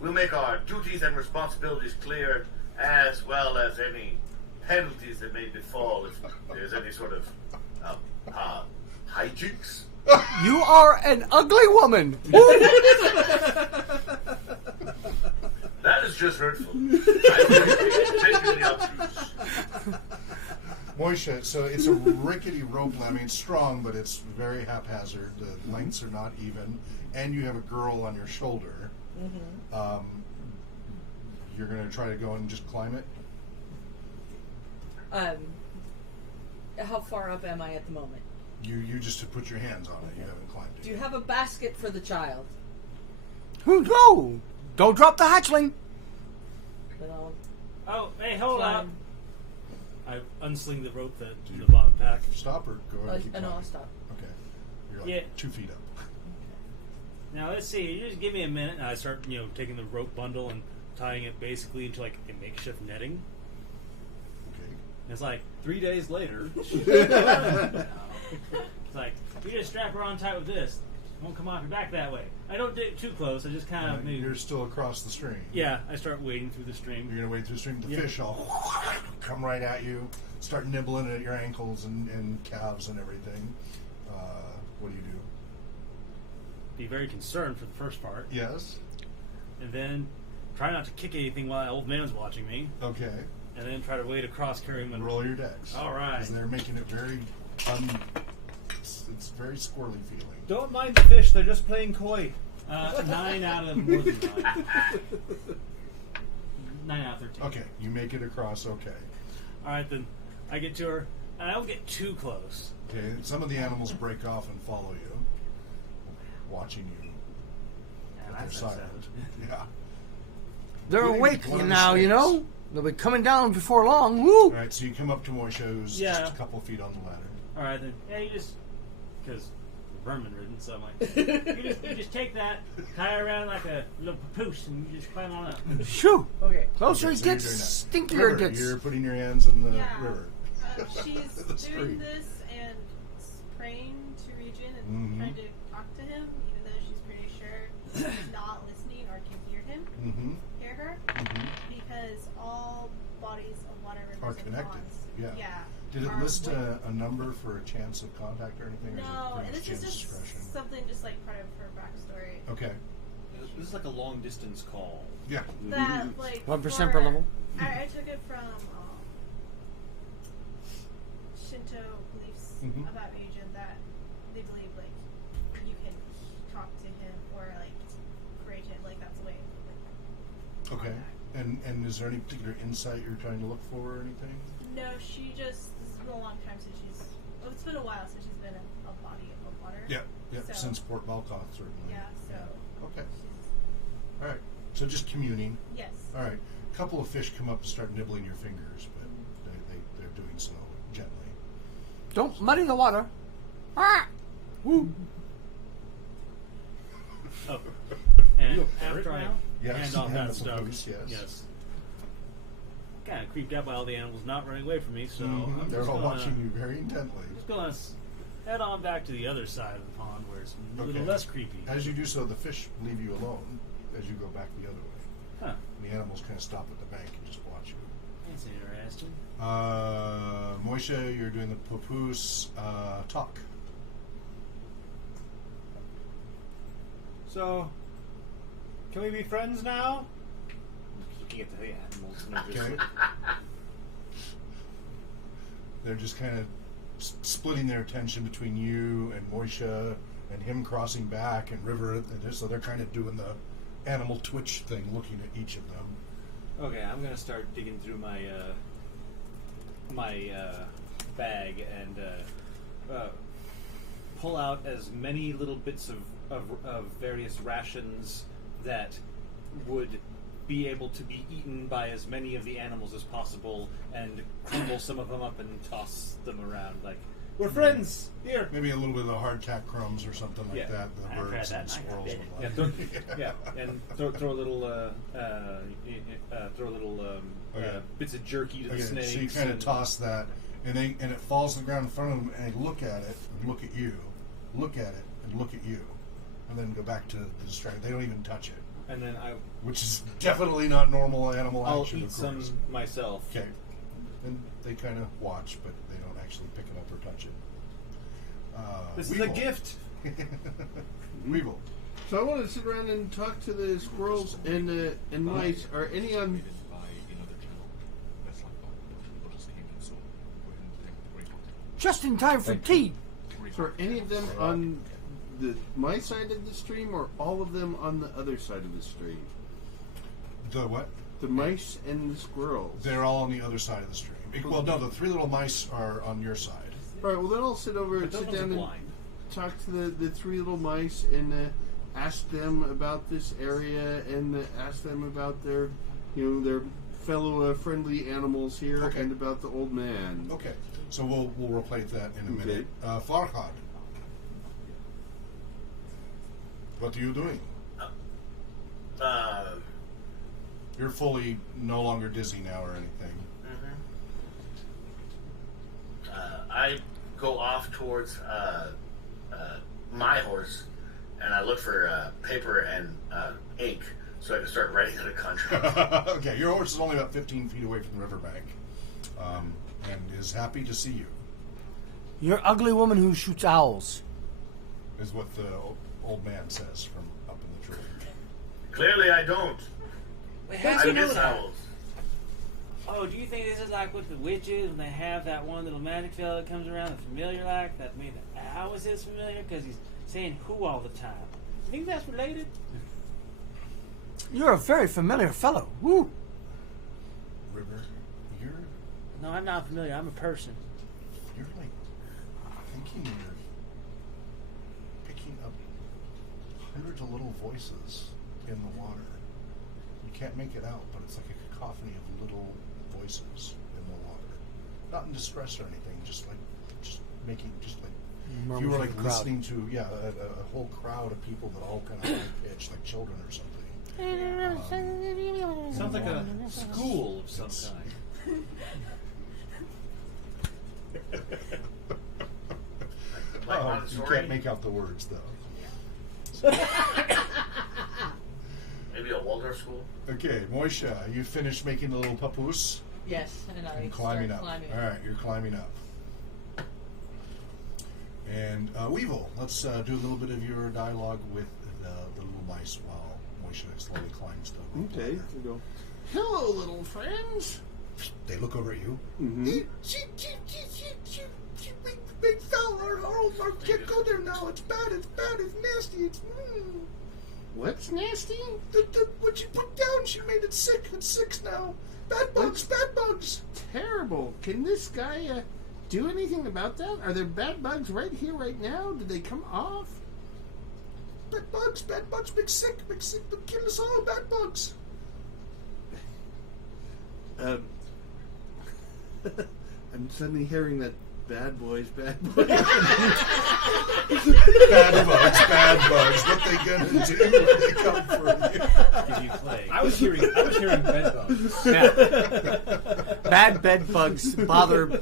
We'll make our duties and responsibilities clear, as well as any penalties that may befall if there's any sort of hijinks. You are an ugly woman. That is just hurtful. I genuinely obtuse. Moisha, so it's a rickety rope. I mean, it's strong, but it's very haphazard. The lengths are not even, and you have a girl on your shoulder. You're going to try to go and just climb it? How far up am I at the moment? You just to put your hands on it. You haven't climbed it. Do you have a basket for the child? No! Don't drop the hatchling. Then I'll Oh, hey, hold climb. on. I unsling the rope to the bottom pack. Stop or go ahead and keep no, climbing? I'll stop. Okay. You're like Yeah. 2 feet up. Now let's see. You just give me a minute, and I start, taking the rope bundle and tying it basically into like a makeshift netting. Okay. And it's like 3 days later. it's like you just strap her on tight with this. It won't come off your back that way. I don't do it too close. I just kind of maybe. You're still across the stream. Yeah, I start wading through the stream. You're going to wade through the stream. The Yeah. fish all come right at you, start nibbling at your ankles and calves and everything. What do you do? Be very concerned for the first part, Yes. and then try not to kick anything while the old man's watching me, Okay. and then try to wade across, carrying him. Roll your decks. All right. 'Cause they're making it very it's very squirrely feeling. Don't mind the fish, they're just playing coy. 9 out of more than 9. 9 out of 13. Okay, you make it across. Okay. All right, then I get to her, and I don't get too close. Okay. Some of the animals break off and follow you, watching you. And They're that's so sad. silent. Yeah. They're Getting awake one of the now, you snakes. know? They'll be coming down before long. Woo! All right. So you come up to Moisha, who's Yeah. just a couple feet on the ladder. All right, then. Yeah, you just because we're vermin ridden, so I'm like, you just take that, tie it around like a little papoose, and you just climb on up. Shoo! Okay. Closer Okay, it so you're gets, doing that. stinkier River, it gets. You're putting your hands in the Yeah. river. She's The doing stream. this and praying to Regent and Mhm. trying to talk to him, even though she's pretty sure he's not listening or can hear him, Mm-hmm. hear her, because all bodies of water, rivers, Are and connected. ponds, Yeah. Did it are list linked. a number for a chance of contact or anything? No, or and is it this pretty is much just discretion? something just like part of her backstory. Okay. This is like a long distance call. Yeah. That like 1% per level. I took it from Shinto beliefs Mhm. about Agent that they believe like you can talk to him or like create him, like that's the way. Like, Okay. And is there any particular insight you're trying to look for or anything? no, she just. This has been a long time since she's. Oh, it's been a while since she's been in a body of water. Yeah. Yeah. So- Since Port Valcoth, certainly. Yeah. So. Okay. She's, All right. So just communing. yes. All right. A couple of fish come up and start nibbling your fingers, but they're doing so gently. Don't muddy the water. Ah! Woo! Oh. And You a parrot after I now? Yes, hand off hand that off the stuff, post, yes. kind of creeped out by all the animals not running away from me, so Mhm. I'm They're just all gonna, watching you very intently. Just gonna head on back to the other side of the pond where it's a little Okay. less creepy. As you do so, the fish leave you alone as you go back the other way. Huh? And the animals kind of stop at the bank and just watch you. That's interesting. Moisha, you're doing the papoose talk. So, can we be friends now? Looking at the animals and I'm just Okay. like, They're just kind of splitting their attention between you and Moisha and him crossing back and River. So they're kind of doing the animal twitch thing, looking at each of them. Okay, I'm gonna start digging through my bag and pull out as many little bits of various rations that would be able to be eaten by as many of the animals as possible, and crumble some of them up and toss them around like, we're friends! Here! Maybe a little bit of the hardtack crumbs or something like Yeah. that. The I've tried birds that and and I got squirrels bit. would Yeah, love. and throw a little Okay. bits of jerky to the Okay, snakes. so you kind of and- toss that, and it falls to the ground in front of them, and they look at it and look at you, look at it and look at you, and then go back to the distract. They don't even touch it, and then which is definitely not normal animal I'll action. eat of some course. myself. Okay, and they kind of watch, but they don't actually pick it up or touch it. This is Weevil. a gift. Weevil. So I want to sit around and talk to the squirrels and mice. Are any on? Just in time for tea. So are any of them on my side of the stream, or all of them on the other side of the stream? The what? The mice and the squirrels. They're all on the other side of the stream. Well, no, the three little mice are on your side. All right. Well, then I'll sit over But and those sit ones are down and blind. talk to the three little mice and ask them about this area and ask them about their fellow friendly animals here Okay. and about the old man. Okay, so we'll replay that in a Okay. minute. Farhad, what are you doing? You're fully no longer dizzy now or anything. I go off towards my horse, and I look for paper and ink so I can start writing out a contract. Okay, your horse is only about 15 feet away from the riverbank, and is happy to see you. You're an ugly woman who shoots owls. Is what the old man says from up in the tree. Clearly, I don't. Wait, I how'd you know miss that? owls. Oh, do you think this is like with the witches when they have that one little magic fellow that comes around, the familiar like, that made the owl is his familiar because he's saying who all the time? You think that's related? You're a very familiar fellow. Woo! River, you're No, I'm not familiar. I'm a person. like thinking you're picking up hundreds of little voices in the water. You can't make it out, but it's like a cacophony of little voices in the water. Not in distress or anything, just making if you were like Crowd. listening to a whole crowd of people that all kind of high pitched, like children or something. Sounds like a school of some kind. Like You Montessori? can't make out the words though. Maybe a Waldorf school? Okay, Moisha, you finished making the little papoose Yes, and I and climbing start up. climbing. All right, you're climbing up. And Weevil, let's do a little bit of your dialogue with the little mice while Moisha slowly climbs the rope Okay. ladder. We go. Hello, little friends. They look over at you. Mm-hmm. Big fella, I can't go there now. It's bad, it's nasty, it's What's nasty? what you put down, she made it sick. It's sick now. Bad bugs. Terrible. Can this guy do anything about that? Are there bad bugs right here, right now? Did they come off? Bad bugs, big sick, but kill us all, bad bugs. I'm suddenly hearing that bad boys. Bad bugs. What they gonna do when they come for you? Give you plague. I was hearing bed bugs. Bad bed bugs bother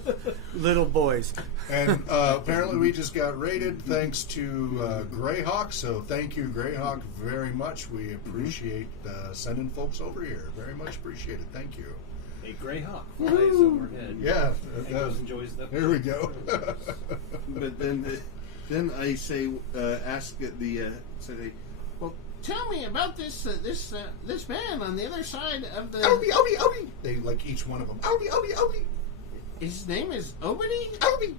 little boys. And apparently we just got raided thanks to Greyhawk, so thank you, Greyhawk, very much. We appreciate sending folks over here. Very much appreciated. Thank you. A gray hawk flies overhead. Yeah. And goes enjoys the. There we go. But then I say, ask say, well, tell me about this man on the other side of the. Obi. They like each one of them. Obi. His name is Obity. Obi.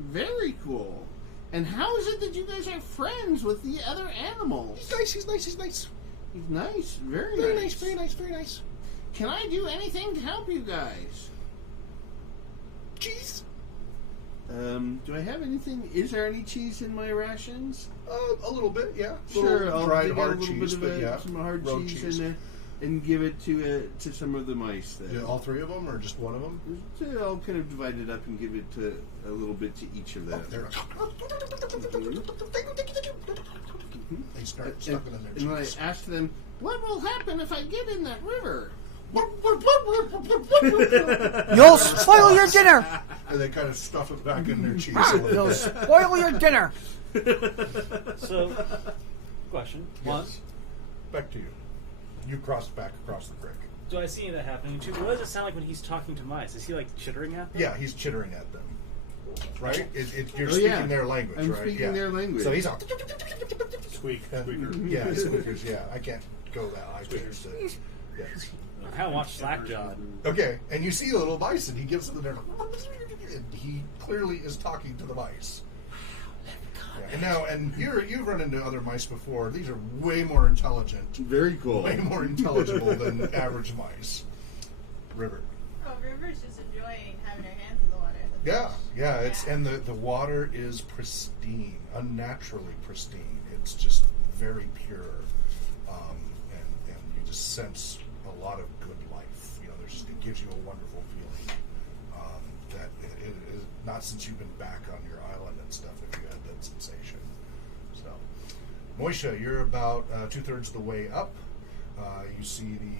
Very cool. And how is it that you guys are friends with the other animals? He's nice. He's nice. He's nice. He's nice. Very Very nice. nice. Very nice. Very nice. Can I do anything to help you guys? Cheese. Do I have anything? Is there any cheese in my rations? A little bit, yeah. Sure, Little I'll dried dig out hard a little cheese, bit of but yeah, some hard road cheese and give it to some of the mice. Then Yeah, all three of them, or just one of them? So I'll kind of divide it up and give it to a little bit to each of them. They're They start stuffing in their And when I cheeks. asked them, "What will happen if I get in that river?" You'll spoil your dinner. And they kind of stuff it back in their cheeks a little You'll bit. spoil your dinner. So, question. One, Yes. Back to you. You crossed back across the creek. do I see that happening? Two, what does it sound like when he's talking to mice? Is he like chittering at them? Yeah, he's chittering at them. Right? You're Oh, speaking yeah. their language, I'm right? speaking yeah. their language. So he's all... Squeak, squeaker. Yeah, squeakers, yeah. I can't go that high. Yes. I kind of watched Slackjaw. Okay, and you see the little mice, and he gives them the... And he clearly is talking to the mice. Yeah, and you've run into other mice before. These are way more intelligent, Very cool. way more intelligible than average mice. River. Oh, River's just enjoying having her hands in the water. Yeah, it's and the water is pristine, unnaturally pristine. It's just very pure, and you just sense a lot of good life. You know, it gives you a wonderful feeling. That it is not since you've been back on your island and stuff have you had that sensation. So, Moisha, you're about 2/3 of the way up. You see the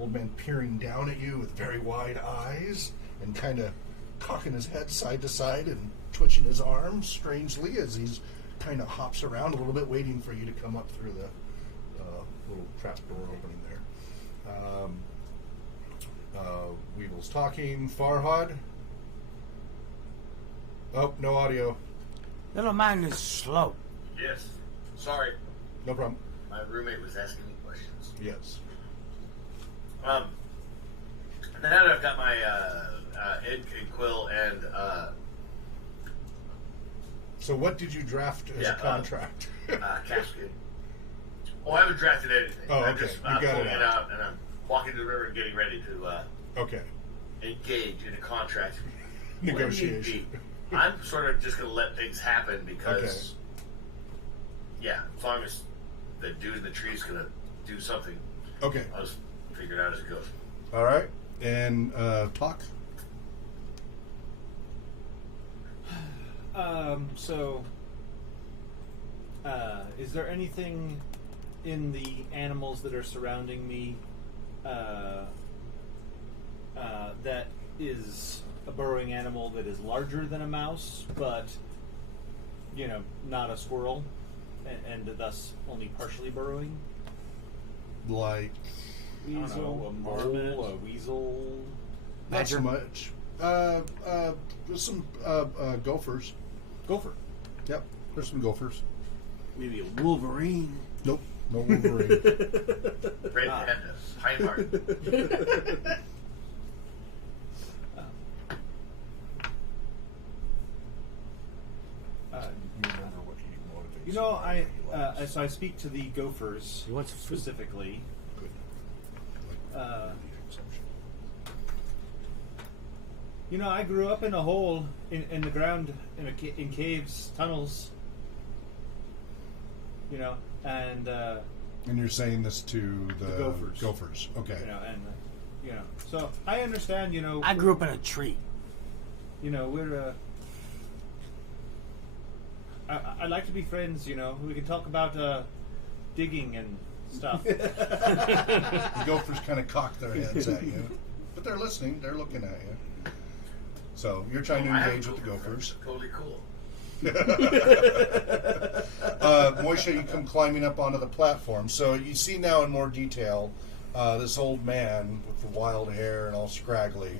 old man peering down at you with very wide eyes and kind of cocking his head side to side and twitching his arms strangely as he's kind of hops around a little bit, waiting for you to come up through the little trap door opening there. Weevil's talking. Farhad? Oh, no audio. Little man is slow. Yes. Sorry. No problem. My roommate was asking me questions. Yes. Now that I've got my ink and quill and So what did you draft as a contract? casket. Oh, I haven't drafted anything. Oh, I'm okay. just You got pulling it it out. out, and I'm walking to the river and getting ready to Okay. engage in a contract Negotiation. when need be. I'm sort of just going to let things happen because, yeah, as long as the dude in the tree is going to do something, Okay. I'll just figure it out as it goes. All right. And talk? Is there anything in the animals that are surrounding me that is a burrowing animal that is larger than a mouse, but, you know, not a squirrel, and thus only partially burrowing? Like, I don't know, a mole, a weasel. not so much. Some gophers. Gopher. Yep. There's some gophers. Maybe a Wolverine. Nope. No Wolverine. Red panda, Highmark. You remember what he motivates You know, so I speak to the gophers He wants food. specifically. Good. You know, I grew up in a hole in the ground, in caves, tunnels. You know, and And you're saying this to the gophers. Gophers. Okay. you know, and you know, so I understand. You know, I grew up in a tree. You know, we're. I'd like to be friends. You know, we can talk about digging and stuff. The gophers kind of cock their heads at you, but they're listening. They're looking at you. So you're trying to I have engage with the gopher gophers. friends. Totally cool. Moisha, you come climbing up onto the platform. So you see now in more detail this old man with the wild hair and all scraggly.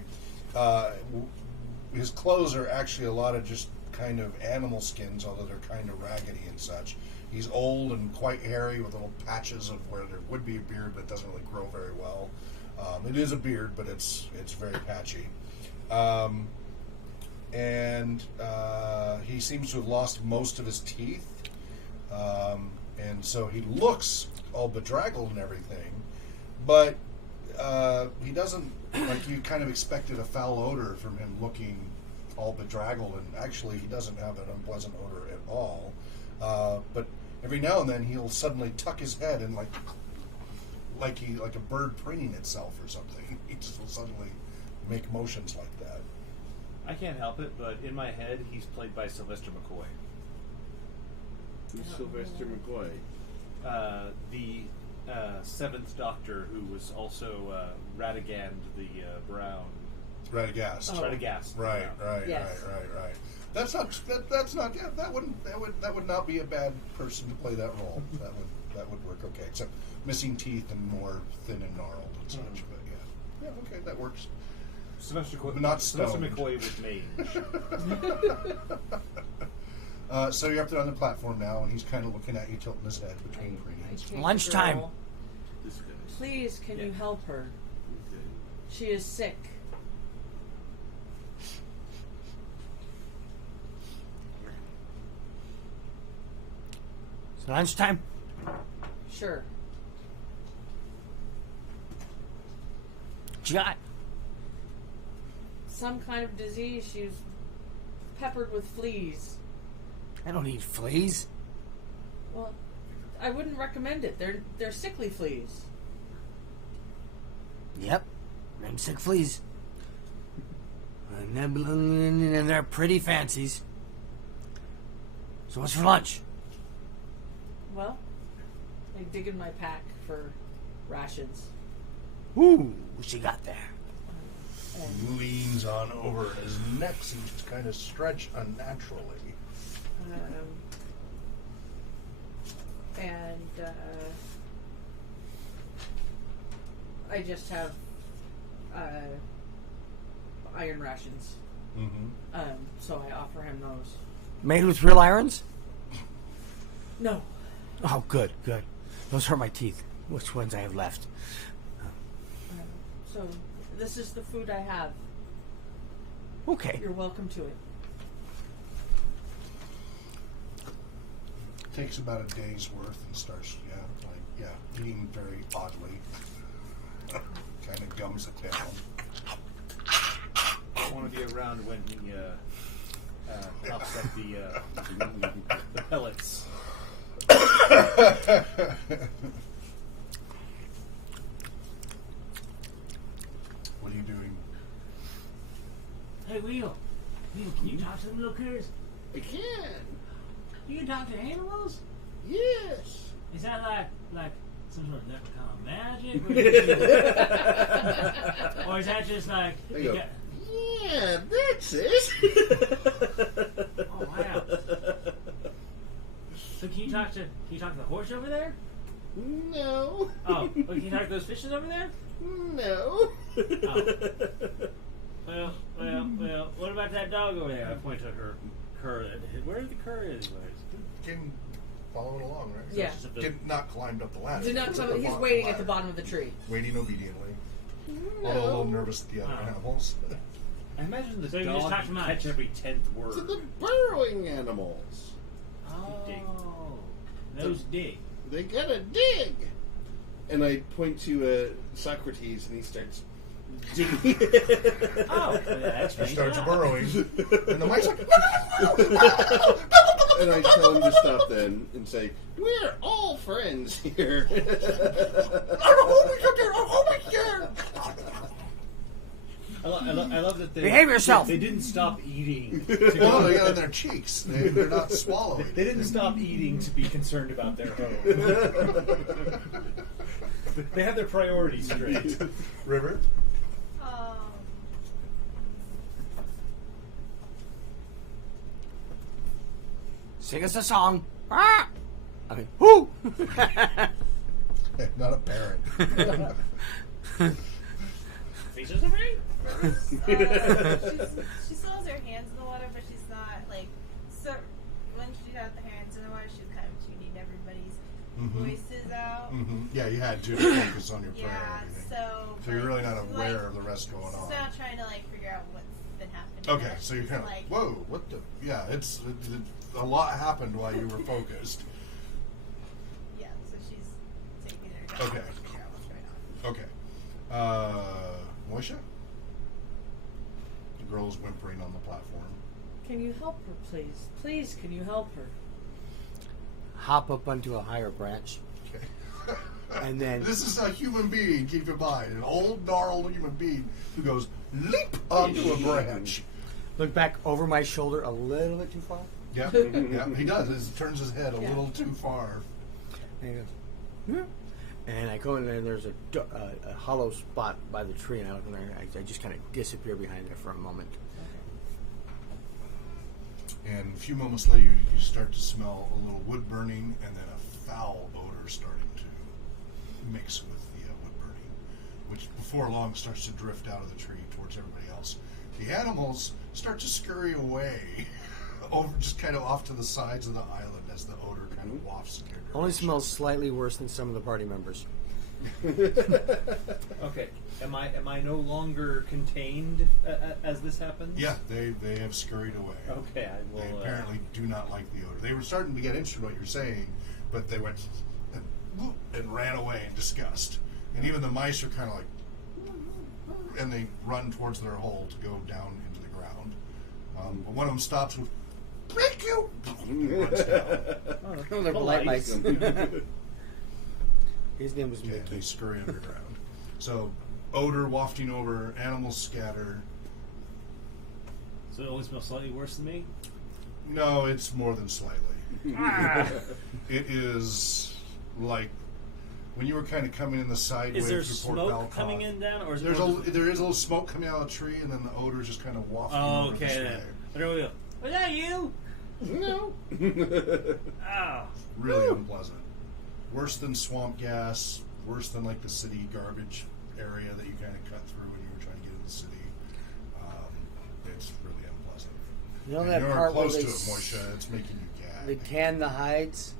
His clothes are actually a lot of just kind of animal skins, although they're kind of raggedy and such. He's old and quite hairy with little patches of where there would be a beard, but it doesn't really grow very well. It is a beard, but it's very patchy. and he seems to have lost most of his teeth, and so he looks all bedraggled and everything, but he doesn't, like you kind of expected a foul odor from him looking all bedraggled, and actually he doesn't have an unpleasant odor at all. But every now and then he'll suddenly tuck his head and like a bird preening itself or something. He just will suddenly make motions like that. I can't help it, but in my head, he's played by Sylvester McCoy. Who's Sylvester McCoy? The Seventh Doctor, who was also Radagast the Brown. Radagast. Oh. Radagast. Right. Yes. Right. That's not. Yeah, that would not be a bad person to play that role. That would work okay. Except missing teeth and more thin and gnarled and such. But yeah, okay, that works. Sylvester Not Sylvester stoned. McCoy was mage. So you're up there on the platform now, and he's kind of looking at you, tilting his head between I preenings. take the Lunchtime. girl. This guy. Please, can you help her? Okay. She is sick. It's lunchtime. Sure. What you got? Some kind of disease. She was peppered with fleas. I don't eat fleas. Well, I wouldn't recommend it. They're sickly fleas. Yep. Them sick fleas. And they're pretty fancies. So what's for lunch? Well, I dig in my pack for rations. Ooh, what you got there? And, Leans on over, and his neck seems to kind of stretch unnaturally. I just have iron rations. Mm-hmm. So I offer him those. Made with real irons? No. Oh, good. Those hurt my teeth. Which ones I have left? So this is the food I have. Okay. You're welcome to it. Takes about a day's worth and starts, eating very oddly. Kind of gums it down. I want to be around when he pops up the pellets. What are you doing? Hey, Wheel, can you talk to them little critters? I can. You can talk to animals? Yes. Is that like some sort of leprechaun magic? Or is that just like... They you go, got- yeah, that's it. Oh, wow. So can you talk to the horse over there? No. Oh, well, can you talk to those fishes over there? No. Oh. Well, what about that dog over there? I point to her cur. Where are the cur anyways? Getting following along, right? Yeah. Not climbed up the ladder. Do not Just tell at me. He's the waiting at ladder. the bottom of the tree. Waiting obediently. Although a little nervous at the other Oh. animals. I imagine the So you just dog talk to can mice. catch every 10th word. To the burrowing animals. Oh, those dig. They gotta dig. And I point to Socrates, and he starts digging. Oh, that's He starts burrowing. And the mice like, And I tell him to stop then and say, "We're all friends here." I love that they Behave yourself. They didn't stop eating. To Well, they go, got in their cheeks. They're not swallowing. they didn't stop eating to be concerned about their home. They have their priorities straight. River? Sing us a song. Ah! I mean, whoo! Not a parrot. Fishes are free? She still has her hands in the water, but she's not like. So when she got the hands in the water, she was kind of tuning everybody's voices out. Yeah, you had to focus on your prayer Yeah, and everything. so So you're really not she's, aware like, of the rest going she's on. now trying to like figure out what's been happening Okay, so you're kind of like, whoa, what the? Yeah, it's a lot happened while you were focused. Yeah, so she's taking her down Okay. to figure out what's going on. Okay. Moisha? The girl is whimpering on the platform. Can you help her, please? Please, can you help her? Hop up onto a higher branch. Okay. And then- This is a human being, keep in mind. An old, gnarled human being who goes leap onto a branch. Look back over my shoulder a little bit too far. Yeah, yeah, he does. He turns his head a Yeah. little too far. And he goes, "Yeah." And I go in there, and there's a hollow spot by the tree, and I look in there, and I just kind of disappear behind there for a moment. And a few moments later, you start to smell a little wood burning, and then a foul odor starting to mix with the wood burning, which before long starts to drift out of the tree towards everybody else. The animals start to scurry away, over just kind of off to the sides of the island as the odor kind of wafts in your direction. Only smells slightly worse than some of the party members. Okay. Am I no longer contained as this happens? Yeah, they have scurried away. Okay, I will. They apparently do not like the odor. They were starting to get interested in what you're saying, but they went and ran away in disgust. And even the mice are kind of like, and they run towards their hole to go down into the ground. But one of them stops with, "Thank you!" and runs down. Oh, they're polite mice. His name was Yeah, they Mickey. scurry underground. So, odor wafting over, animals scatter. So it only smells slightly worse than me? No, it's more than slightly. It is like when you were kind of coming in the side Is way there through Port smoke Balcoff. coming in down? Or is There it more is a little smoke coming out of the tree, and then the odor just kind of wafting Oh, over this okay way. then. There we go. Was that you? No. Oh. Really unpleasant. Worse than swamp gas. Worse than like the city garbage area that you kind of cut through when you were trying to get into the city. It's really unpleasant. You know And that you're part where close they, to it, Moisha. It's making you gag. they tan the hides?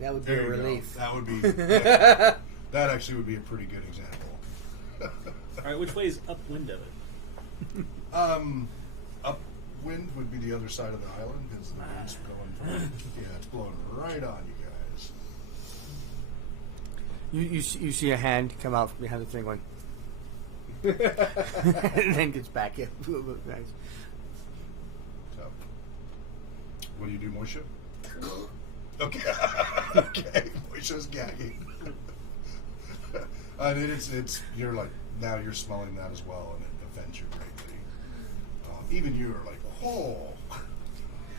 That would be There a you go. relief. That would be. Yeah, that actually would be a pretty good example. All right, which way is upwind of it? Upwind would be the other side of the island because the wind's going from. Yeah, it's blowing right on you guys. You see a hand come out from behind the thing going, and then gets back in. Nice. So, what do you do, Moisha? Okay. Okay, Moisha's gagging. I mean, it's you're like now you're smelling that as well, and it offends you greatly. Even you are like, oh,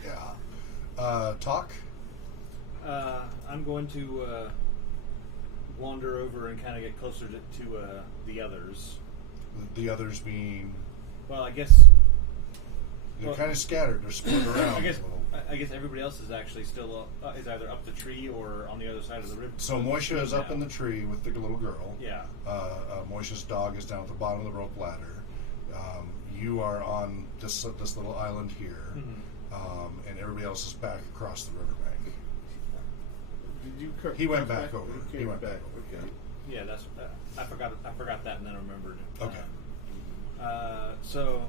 yeah. Talk. I'm going to wander over and kind of get closer to the others. The others being Well, I guess. they're Well, kind of scattered. They're split around. I guess. a little. I guess everybody else is actually still is either up the tree or on the other side of the river. So Moisha is up in the tree with the little girl. Yeah. Moisha's dog is down at the bottom of the rope ladder. You are on this little island here, and everybody else is back across the riverbank. Did you He went back over. Okay, He went back over. Okay. Yeah, that's. I forgot that, and then I remembered. Okay. So.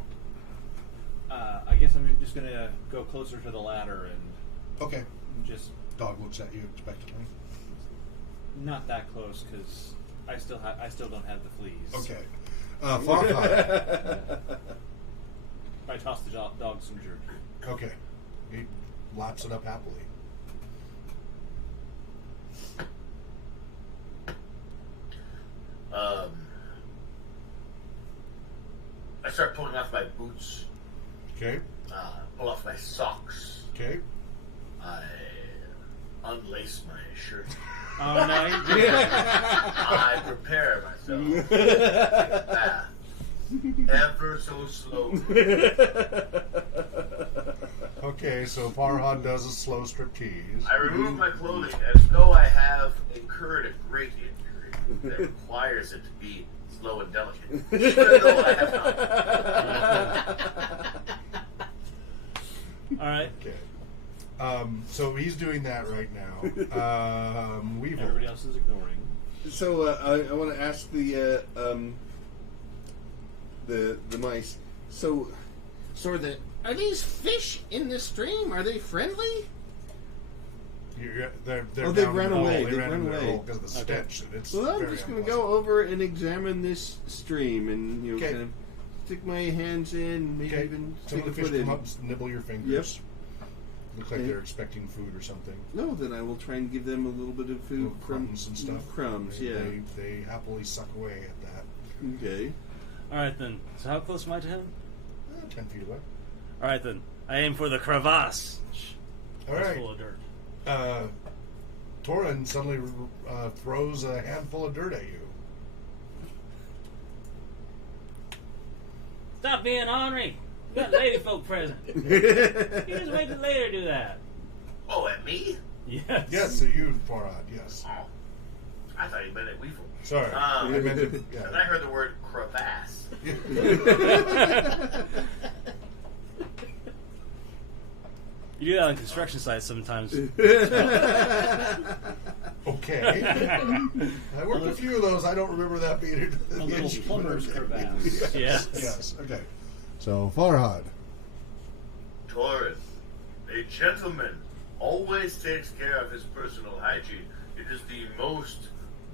I guess I'm just gonna go closer to the ladder and Okay. just Dog looks at you expectantly. not that close because I still don't have the fleas. Okay. Farhad. I toss the dog some jerky. Okay. He laps it up happily. I start pulling off my boots, Okay. pull off my socks. Okay. I unlace my shirt. Oh no! You did. I prepare myself. Take a bath. Ever so slowly. Okay, so Farhad does a slow striptease. I remove my clothing as though I have incurred a great injury that requires it to be slow and delicate. Even though I have not. All right. Okay. So he's doing that right now. Weevil. Everybody else is ignoring. So I want to ask the mice. So So are these fish in the stream? Are they friendly? They're Oh, down they've in run the hole. away. They They've ran run in the away. hole because of the stench. And it's Well, I'm very just going to unpleasant. go over and examine this stream and Okay. kind of stick my hands in, maybe Okay. even Some stick of a the fish foot in. come up, nibble your fingers. Look like they're expecting food or something. No, then I will try and give them a little bit of food Little crumbs and stuff. Crumbs, They- yeah. They happily suck away at that. Okay. All right then. So how close am I to him? 10 feet away. All right then. I aim for the crevasse. All It's right. full of dirt. Torin suddenly throws a handful of dirt at you. Stop being ornery. You got lady folk present. You just wait till later to do that. Oh, at me? Yes. Yes, so you, Farad, yes. Oh, I thought you meant at Weevil. Sorry. I meant to, And I heard the word crevasse. You do that on construction sites sometimes. Okay. I worked a few of those. I don't remember that being A little plumber's crevasse. Yes. Yes, okay. So, Farhad. Taurus, a gentleman always takes care of his personal hygiene. It is the most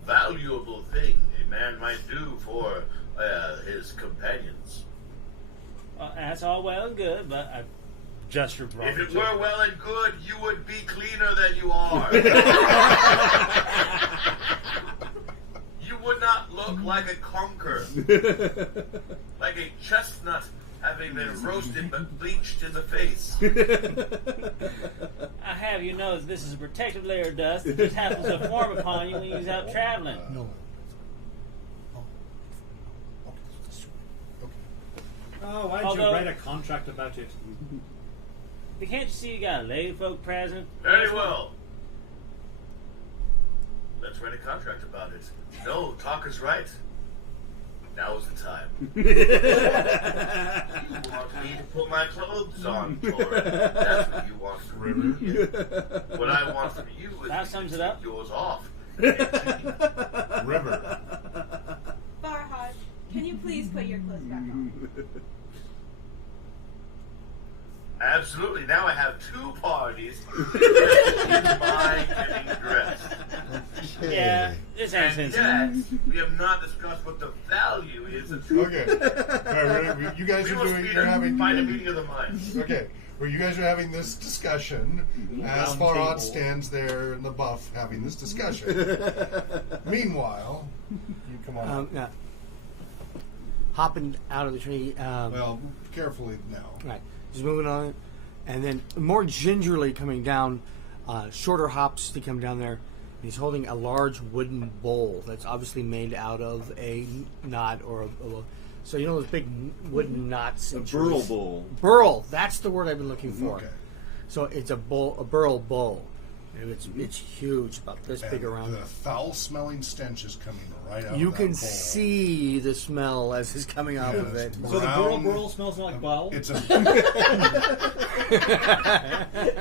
valuable thing a man might do for his companions. Well, that's all well and good, but I just If it were well and good, you would be cleaner than you are. You would not look like a conker, like a chestnut having been roasted but bleached in the face. I have you know that this is a protective layer of dust that just happens to form upon you when you're out traveling. No. Oh, why did Although- you write a contract about it? But can't you see you got a lady folk present? Very well. Let's write a contract about it. No, talk is right. Now is the time. You want me to put my clothes on, Tor. That's what you want from me. What I want from you is That to sums it take up. yours off. River. Farhad, can you please put your clothes back on? Absolutely. Now I have two parties in my getting dressed. Yeah, this ain't And sense. yet, we have not discussed what the value is of Okay. All right, you guys We are must doing. meet You're and having. find a meeting of the minds. Okay. Well, you guys are having this discussion as Round Farhad table. stands there in the buff having this discussion. Meanwhile, you come on. Yeah. Hopping out of the tree. Well, carefully now. Right. Just moving on. And then more gingerly coming down, shorter hops to come down there. He's holding a large wooden bowl that's obviously made out of a knot or a so you know those big wooden knots. A and burl trees? bowl. Burl. That's the word I've been looking for. Okay. So it's a burl bowl. And it's huge, about this big And around. the foul-smelling stench is coming right out You of that can bowl. see the smell as it's coming off Yeah, of it. it's So the burl brown. smells like bowel? It's a.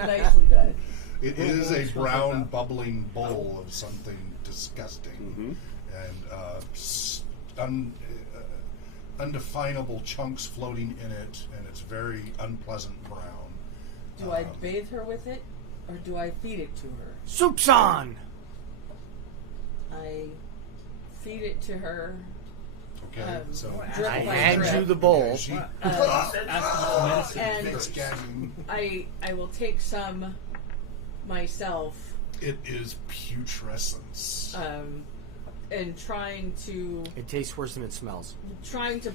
Nicely done. It is a brown, bubbling bowl of something disgusting, and undefinable chunks floating in it, and it's very unpleasant brown. Do I bathe her with it, or do I feed it to her? Soup's on! I feed it to her. Okay, so drip I by hand drip. you the bowl. she And fix gagging. I will take some myself, It is putrescence. and trying to It tastes worse than it smells.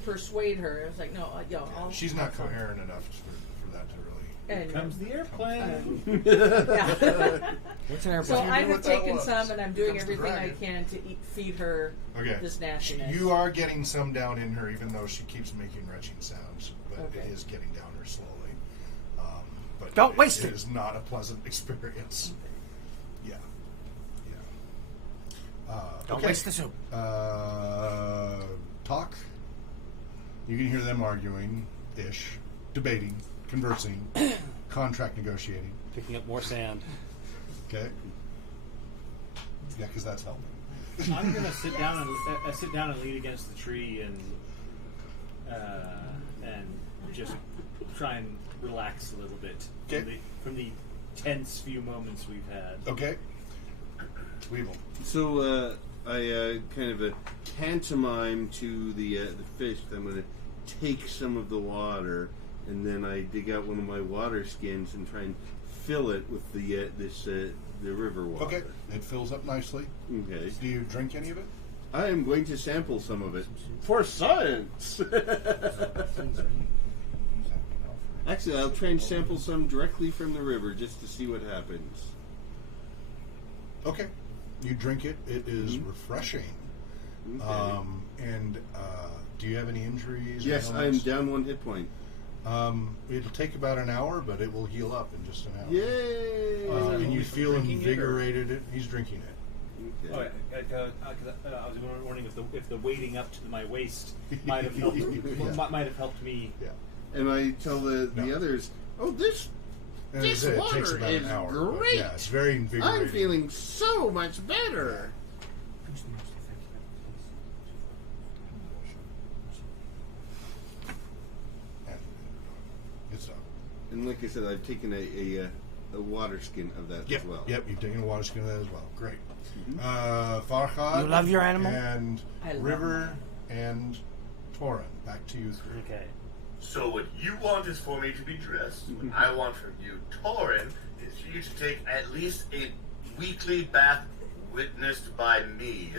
persuade her. I was like, no, I'll. She's not coherent enough for that to really. And, Comes the airplane. yeah. What's an So airplane? I knew have what that taken was. some, and I'm doing Comes the everything I dragon. can to feed her Okay. this nastiness. You are getting some down in her, even though she keeps making retching sounds. But Okay. it is getting down her slowly. But Don't waste it. It is not a pleasant experience. Yeah. Yeah. Don't okay. waste the soup. Talk. You can hear them arguing, debating, conversing, contract negotiating. Picking up more sand. Okay. Yeah, because that's helping. I'm gonna sit down and lean against the tree and just try and relax a little bit Okay. from the tense few moments we've had. Okay. Weevil. So I kind of pantomime to the fish that I'm going to take some of the water, and then I dig out one of my water skins and try and fill it with the river water. Okay. It fills up nicely. Okay. Do you drink any of it? I am going to sample some of it for science. Actually, I'll try and sample some directly from the river just to see what happens. Okay. You drink it. It is refreshing. Okay. And do you have any injuries? Yes, or I am ailments? down 1 hit point. It'll take about an hour, but it will heal up in just an hour. Yay! And you feel drinking it, or- invigorated. He's drinking it. Okay. Oh, I was wondering if the weighting up to my waist might have helped. Might have helped me. Yeah. And I tell the No. others, oh, this And This it takes water about is an hour. but great. Yeah, it's very invigorating. I'm feeling so much better. And it's done. and like I said, I've taken a water skin of that Yep. as well. Yep. You've taken a water skin of that as well. Great. Farhad. You love your animal? And I love River and Torin. Back to you three. Okay. So what you want is for me to be dressed. What I want from you, Torin, is for you to take at least a weekly bath witnessed by me.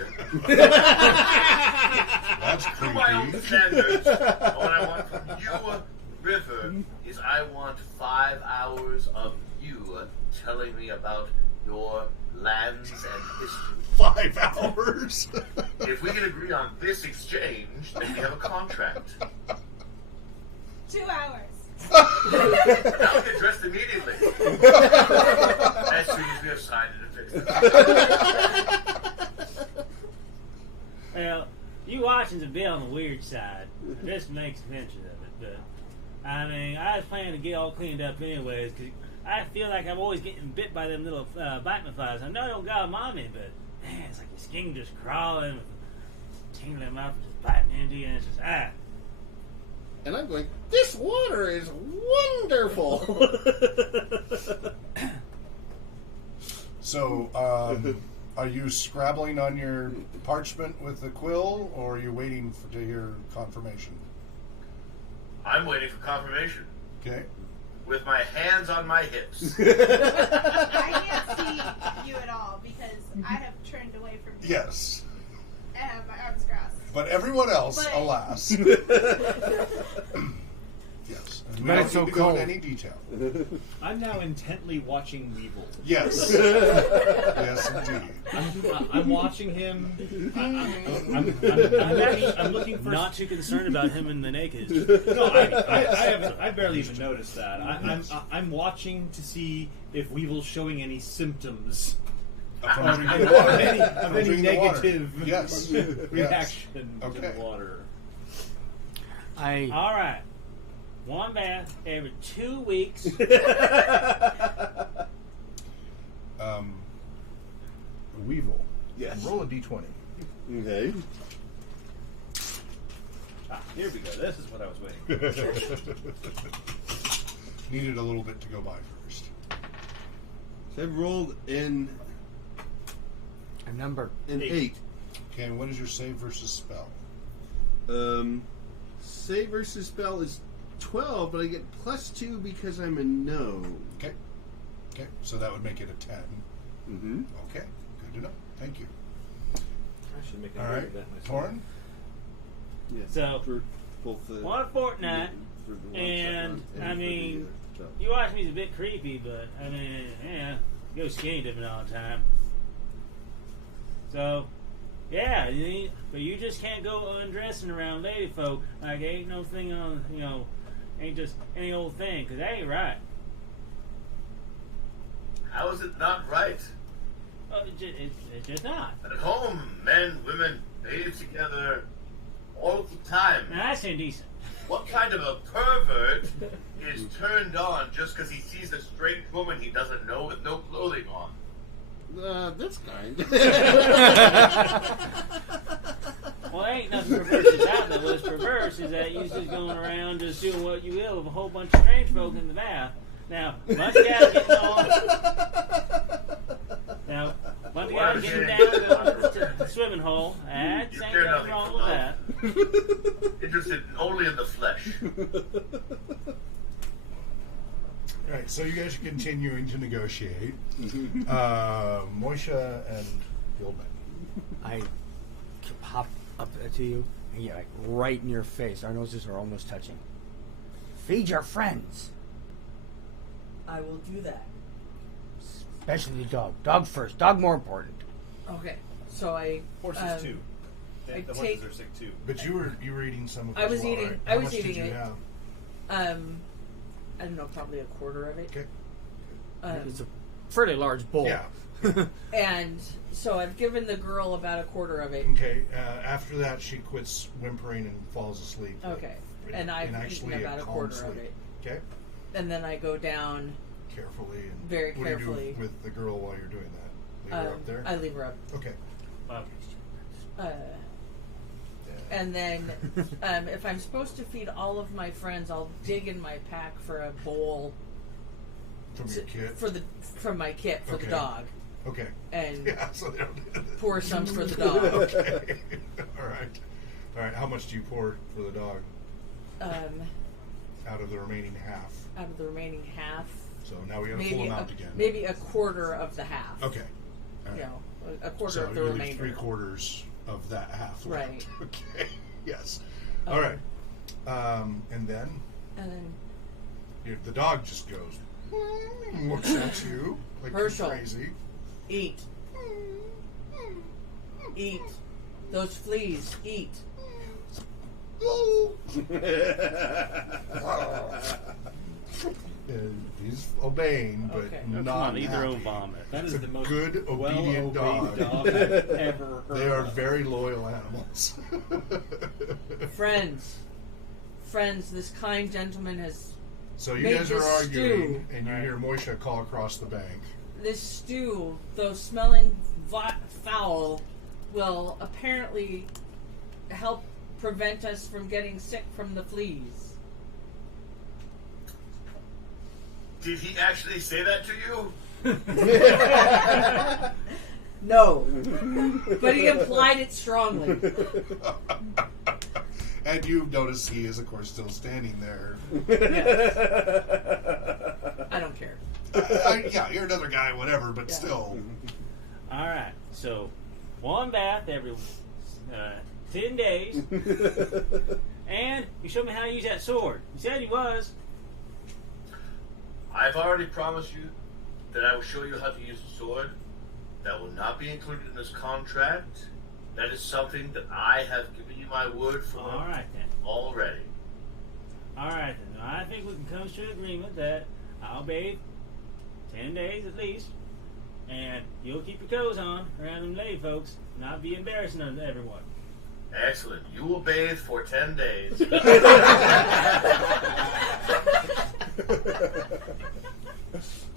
That's To my own creepy. standards. What I want from you, River, is I want 5 hours of you telling me about your lands and history. 5 hours. If we can agree on this exchange, then we have a contract. 2 hours. I'll get dressed immediately. As soon as we have signed it and fixed it. Well, you watching's a bit on the weird side. This makes mention of it, but I mean, I was planning to get all cleaned up anyways, because I feel like I'm always getting bit by them little bite flies. I know I don't got them on me, but man, it's like your skin just crawling, tingling them up, just biting into you, and it's just And I'm going, this water is wonderful. So, are you scrabbling on your parchment with the quill, or are you waiting to hear confirmation? I'm waiting for confirmation. Okay. With my hands on my hips. I can't see you at all because I have turned away from you. Yes. And have my arms crossed. But everyone else, But- alas. Yes. And we But don't it's so need to go into cold. any detail. I'm now intently watching Weevil. Yes. Yes, indeed. I'm watching him. I'm looking for. not too concerned about him in the naked. No, I barely even noticed that. I'm watching to see if Weevil's showing any symptoms From of drinking the water. any From drinking the water. negative Yes. reaction to Okay. the water. I All right. One bath every 2 weeks. Weevil. Yes. Roll a d20. Okay. Here we go. This is what I was waiting for. Needed a little bit to go by first. So I've rolled in a number. an 8. 8. Okay, and what is your save versus spell? Save versus spell is 12, but I get +2 because I'm a gnome. Okay. Okay, so that would make it a 10. Mm-hmm. Okay, good to know. Thank you. I should make a All note right, of that myself. Torin? Yeah. So, for both one fortnight, for the one and, shot I for the mean, other shot. you watch me is a bit creepy, but I mean, yeah, go skinny dipping all the time. So, yeah, but you just can't go undressing around lady folk like ain't no thing on, ain't just any old thing, because that ain't right. How is it not right? It's just not. At home, men, women bathe together all the time. Now that's indecent. What kind of a pervert is turned on just because he sees a strange woman he doesn't know with no clothing on? That's kind. Well, ain't nothing perverse about that. What's perverse is that you just going around just doing what you will with a whole bunch of strange folk in the bath. Now, bunch of guys getting on. Now, bunch of guys getting down going to the swimming hole. Ain't nothing wrong with that. Interested only in the flesh. Right, so you guys are continuing to negotiate. Moisha and Gilman. I hop up to you and get like right in your face. Our noses are almost touching. Feed your friends. I will do that. Especially the dog. Dog first. Dog more important. Okay, so I Horses too. I The take- horses are sick too. But you were eating some of it I was as well, eating- right? I How was much eating did you it. have? I don't know, probably a quarter of it. Okay. It's a fairly large bowl. Yeah. And so I've given the girl about a quarter of it. Okay. After that, she quits whimpering and falls asleep. Okay, and I've eaten actually about a calm quarter sleep. of it. Okay. And then I go down. Carefully and Very what carefully. do you do with the girl while you're doing that? Leave her up there. I leave her up. Okay. And then, if I'm supposed to feed all of my friends, I'll dig in my pack for a bowl From your kit. from my kit for the Okay. dog, Okay. and Yeah. So they don't. pour some for the dog. Okay. All right. All right. How much do you pour for the dog out of the remaining half? Out of the remaining half, So now we got a full amount again. maybe a quarter of the half. Okay. All right. You know, a quarter So of the you leave remainder. 3/4 of that half. left. Right. Okay. Yes. All right. And then And then the dog just goes and looks at you like Herschel. you're crazy. eat, eat those fleas. Eat. He's obeying, but Okay. No, not come on, eat their own happy. vomit. That It's is a the most good, obedient well-obeyed dog. dog I've ever heard They are of. very loyal animals. Friends, this kind gentleman has So you Made guys are this arguing, stew. and you hear Moisha call across the bank. this stew, though smelling foul, will apparently help prevent us from getting sick from the fleas. Did he actually say that to you? No, but he implied it strongly. And you've noticed he is, of course, still standing there. I don't care. Yeah, you're another guy, whatever, but Yeah. still. All right, so one bath every 10 days, and you showed me how to use that sword. You said he was. I've already promised you that I will show you how to use the sword. That will not be included in this contract. That is something that I have given you my word for All right then. already. All right then. I think we can come to an agreement that I'll bathe 10 days at least, and you'll keep your clothes on around them lady folks, not be embarrassing to everyone. Excellent. You will bathe for 10 days.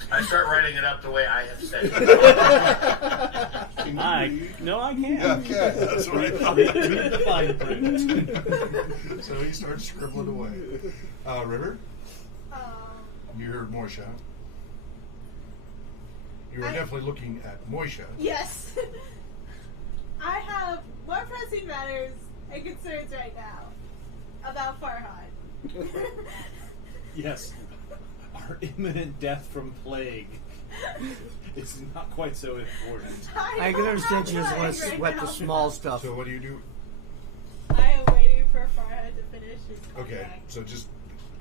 I start writing it up the way I have said it. No, I can't. Okay, that's what I thought. Read the fine print. So he starts scribbling away. River, you heard Moisha. You were I- definitely looking at Moisha. Yes. I have more pressing matters and concerns right now about Farhad. Yes. Our imminent death from plague. It's not quite so important. I can understand you just want to sweat the small stuff. So what do you do? I am waiting for Farhad to finish his Okay, contract. so just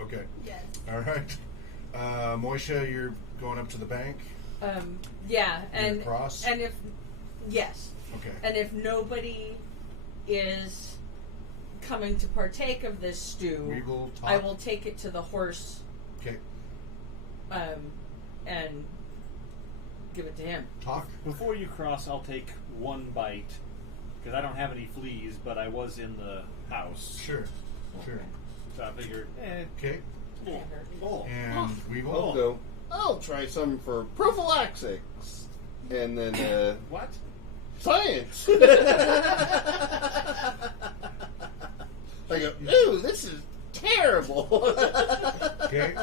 okay. Yes. All right, Moisha, you're going up to the bank. Yeah, You're and across? and if yes, Okay. and if nobody is coming to partake of this stew, We will talk. I will take it to the horse Okay. and give it to him. Talk. Before you cross, I'll take one bite, because I don't have any fleas, but I was in the house. Sure. Sure. So I figured, Okay. Can't hurt me. And we will. Also, I'll try some for prophylaxis. And then, what? science! I go, ooh, this is terrible. Okay.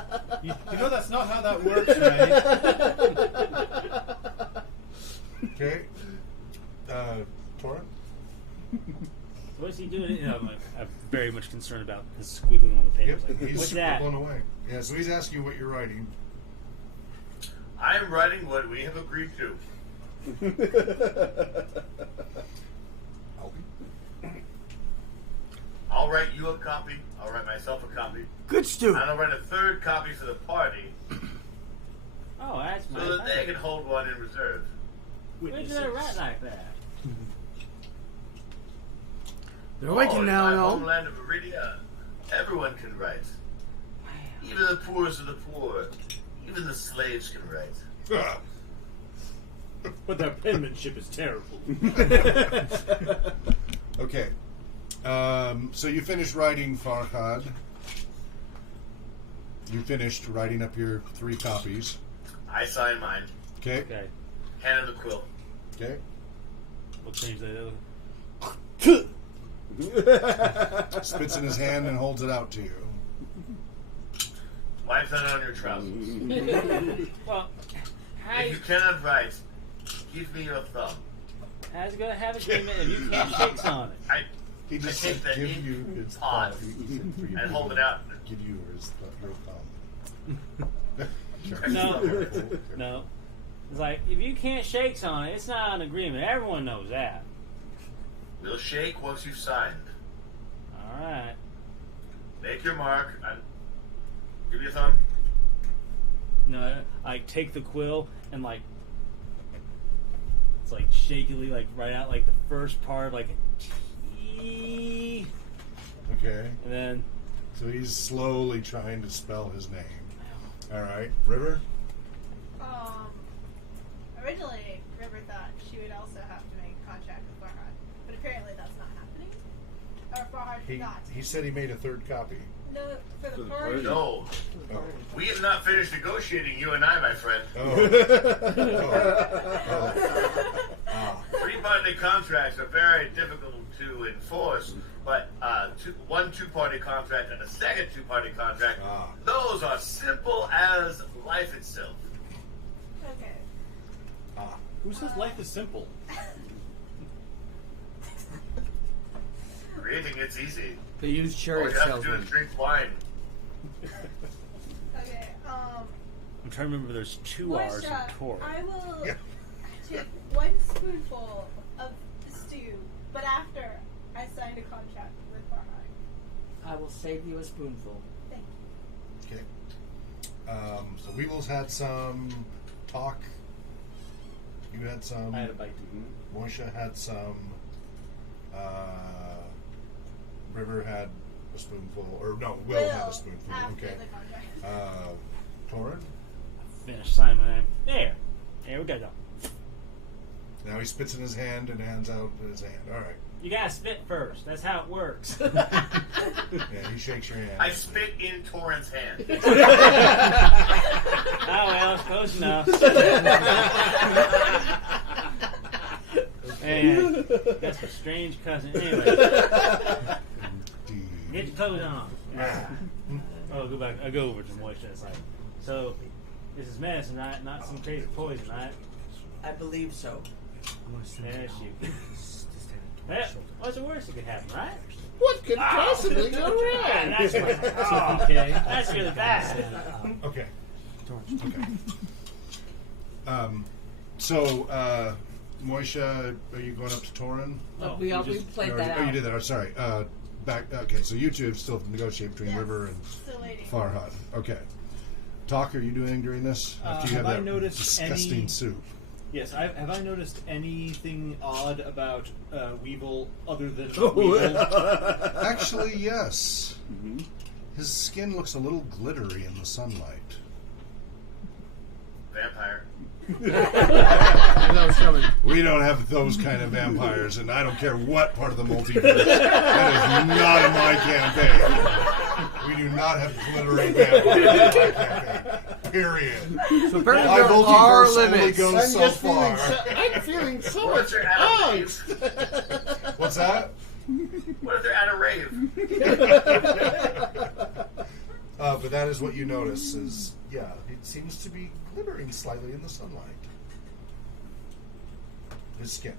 You know that's not how that works, right? Okay. Torin? What's he doing? You know, I'm very much concerned about his squiggling on the paper. Yep, Like, he's what's super that? blown away. Yeah, so he's asking you what you're writing. I'm writing what we have agreed to. I'll write you a copy. I'll write myself a copy. Good stew. And I'll write a third copy for the party Oh, that's my. so that they can hold one in reserve. Where'd you let it write like that? They're waking in now, my no? homeland of Iridia, everyone can write. Even the poorest of the poor. Even the slaves can write. But their penmanship is terrible. Okay. So you finished writing, Farhad. You finished writing up your 3 copies. I sign mine. Okay. Okay, Hand in the quill. Okay. we'll change that. Spits in his hand and holds it out to you. Wipe that on your trousers. Well, how If you cannot write, give me your thumb. how's it gonna have agreement if you can't shake on it? He just I take said, that give ink you his pod thumb. He said for you and to hold it out. Give you your thumb. No, no. It's like if you can't shake on it, it's not an agreement. Everyone knows that. We'll shake once you've signed. All right. Make your mark. Give me a thumb. No, I take the quill and like it's like shakily like write out like the first part like a T, Okay. and then So he's slowly trying to spell his name. All right. River? Originally, River thought she would also have to make a contract with Farhad, but apparently that's not happening. Or Farhad forgot. He said he made a 3rd copy. No, for the party. No. Oh. We have not finished negotiating, you and I, my friend. Oh. 3-party contracts are very difficult to enforce, but one 2-party contract and a second 2-party contract, those are simple as life itself. Okay. Who says life is simple? Creating it's easy. They use All chariot you have to do salesmen. is drink wine. Okay. I'm trying to remember. There's 2 R's in Moisha, Tor. I will Yeah. take 1 spoonful of stew, but after I signed a contract with Farhad. I will save you a spoonful. Thank you. Okay. So Weevil's had some. Talk. You had some. I had a bite. Moisha had some. River had a spoonful. Or no, Will had a spoonful. After Okay. the contract. Torin? Finish signing my name. There we go. Now he spits in his hand and hands out his hand. All right. You gotta spit first. That's how it works. Yeah, he shakes your hand. I spit in Torrance' hand. Oh well, it's close enough. Man, that's a strange cousin. Anyway, get your clothes on. Oh, go back. I go over to Moisha. It's like, so this is medicine, right? Not some crazy poison, right? I believe so. Yeah, shoot. Well, what's the worst that could happen, right? What could possibly go wrong? That's right. Oh, okay. That's really bad. Okay. Okay. So, Moisha, are you going up to Torin? Oh, we you played You that already- out. you did that. Oh, sorry. Back. Okay, so you two still negotiate between Yes, River and still waiting. Farhad. Okay. Talk, are you doing during this? After you have have I that noticed disgusting any- soup. Yes, have I noticed anything odd about Weevil other than Oh, Weevil? Actually, yes. His skin looks a little glittery in the sunlight. Vampire. That was coming. We don't have those kind of vampires, and I don't care what part of the multiverse. That is not in my campaign. We do not have glittering vampires in my campaign. Period. So apparently My there are multiverse only limits. goes I'm so just far. I'm feeling so What's much your angst. attitude? What's that? What if they're at a rave? But that is what you notice is, yeah, it seems to be glittering slightly in the sunlight. His skin.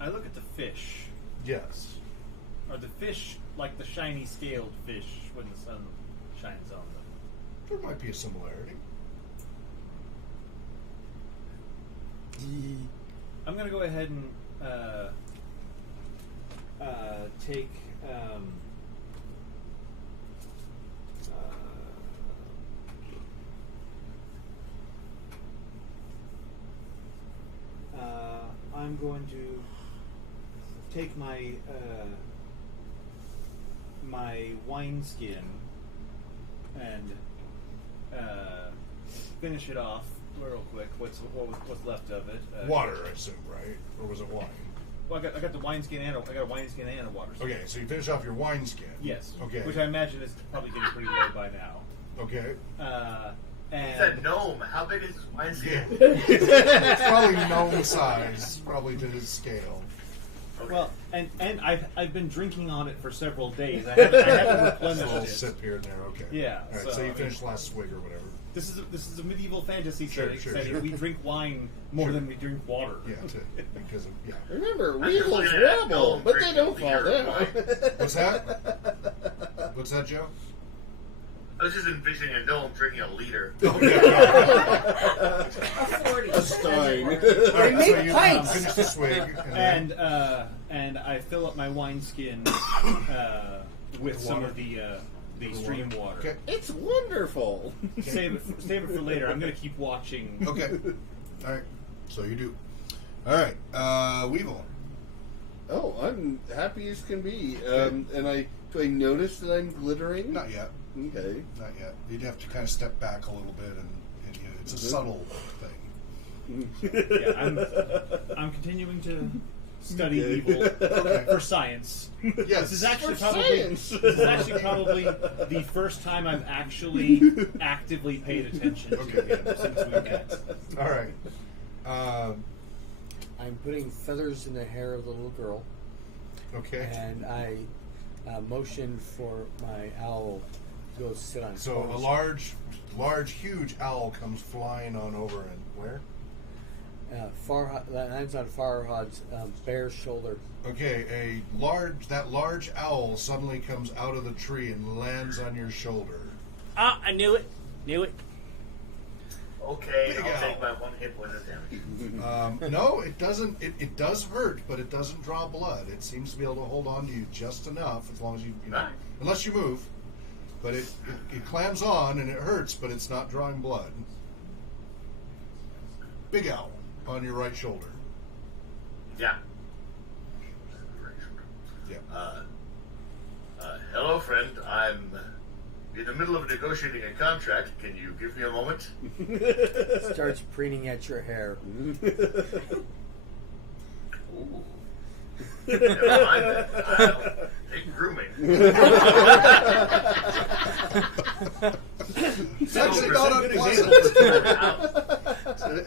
I look at the fish. Yes. Are the fish like the shiny scaled fish when the sun shines on them? There might be a similarity. I'm gonna go ahead and take I'm going to take my my wineskin and finish it off real quick. What's left of it? Water, I assume, right? Or was it wine? Well, I got the wineskin and I got a wineskin and a water skin. Okay, so you finish off your wineskin. Yes. Okay. Which I imagine is probably getting pretty low by now. Okay. And It's a gnome. How big is his wineskin? It's probably gnome size, probably to his scale. Okay. well, and I've been drinking on it for several days. I haven't So a replenished little it. sip here and there, okay. Yeah, All right, so, so you I finished last swig or whatever. This is a medieval fantasy Sure, setting. sure. We drink wine more than we drink water. Yeah, because of, yeah. Remember, I'm just weevils looking at wobble, gnome but they drinking don't fall beer. down. What's that? What's that, Joe? I was just envisioning a gnome drinking a liter. A 40. A stein. All right, They make so you pints. finish the swig. And then- And I fill up my wineskin with The some water? of the stream water. Okay. It's wonderful. Save it for later. I'm gonna keep watching. Okay. All right. So you do. All right. Weevil. Oh, I'm happy as can be. And do I notice that I'm glittering? Not yet. Okay. Not yet. You'd have to kind of step back a little bit, and it's a subtle thing. Yeah, I'm continuing to study evil for science. Yes. This is actually For probably science. this is actually probably the first time I've actually actively paid attention to Okay. him since we met. All right. I'm putting feathers in the hair of the little girl, Okay. and I motion for my owl to go sit on. So a Cora's, large, huge owl comes flying on over, and where? lands on Farhad's bare shoulder. Okay, that large owl suddenly comes out of the tree and lands on your shoulder. Ah, I knew it. Knew it. Okay, Big I'll owl. take my one hit point of damage. No, it doesn't. It does hurt, but it doesn't draw blood. It seems to be able to hold on to you just enough, as long as you know, Nice. unless you move. But it clams on and it hurts, but it's not drawing blood. Big owl on your right shoulder. Yeah. Yeah. Hello, friend. I'm in the middle of negotiating a contract. Can you give me a moment? Starts preening at your hair. Ooh. Never mind that. I'll take grooming. It's actually not Good unpleasant.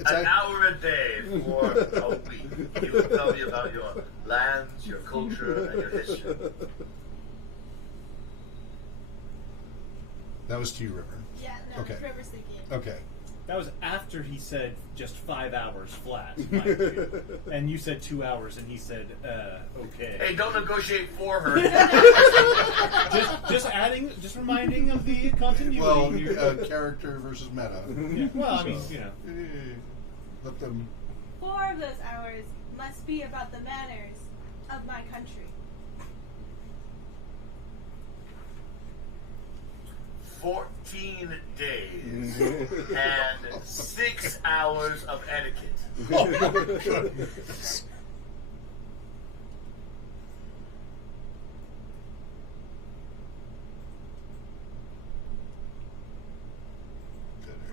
An hour a day for a week. You will tell me about your lands, your culture, and your history. That was to you, River. Yeah, no, Okay. Trevor's thinking. Okay. That was after he said just 5 hours flat, mind you. And you said 2 hours, and he said, okay. Hey, don't negotiate for her. just reminding of the continuity. Well, here. character versus meta. Yeah, well, I mean, So, you know. Let them. 4 of those hours must be about the manners of my country. 14 days and 6 hours of etiquette. Oh my goodness.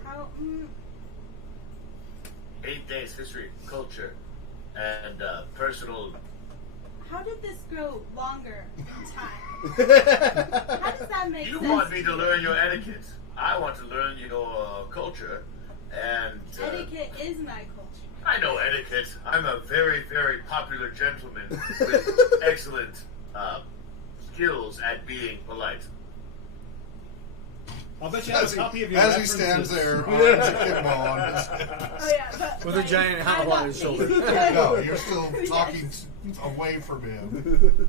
How? 8 days history, culture, and personal. How did this grow longer in time? How does that make You sense? want me to learn your etiquette. I want to learn your culture, and Etiquette is my culture. I know etiquette. I'm a very, very popular gentleman with excellent skills at being polite. I'll bet you have a copy of your as he references. stands there, arms akimbo on his head. Oh yeah, but With a giant owl on his shoulder. No, you're still talking away from him.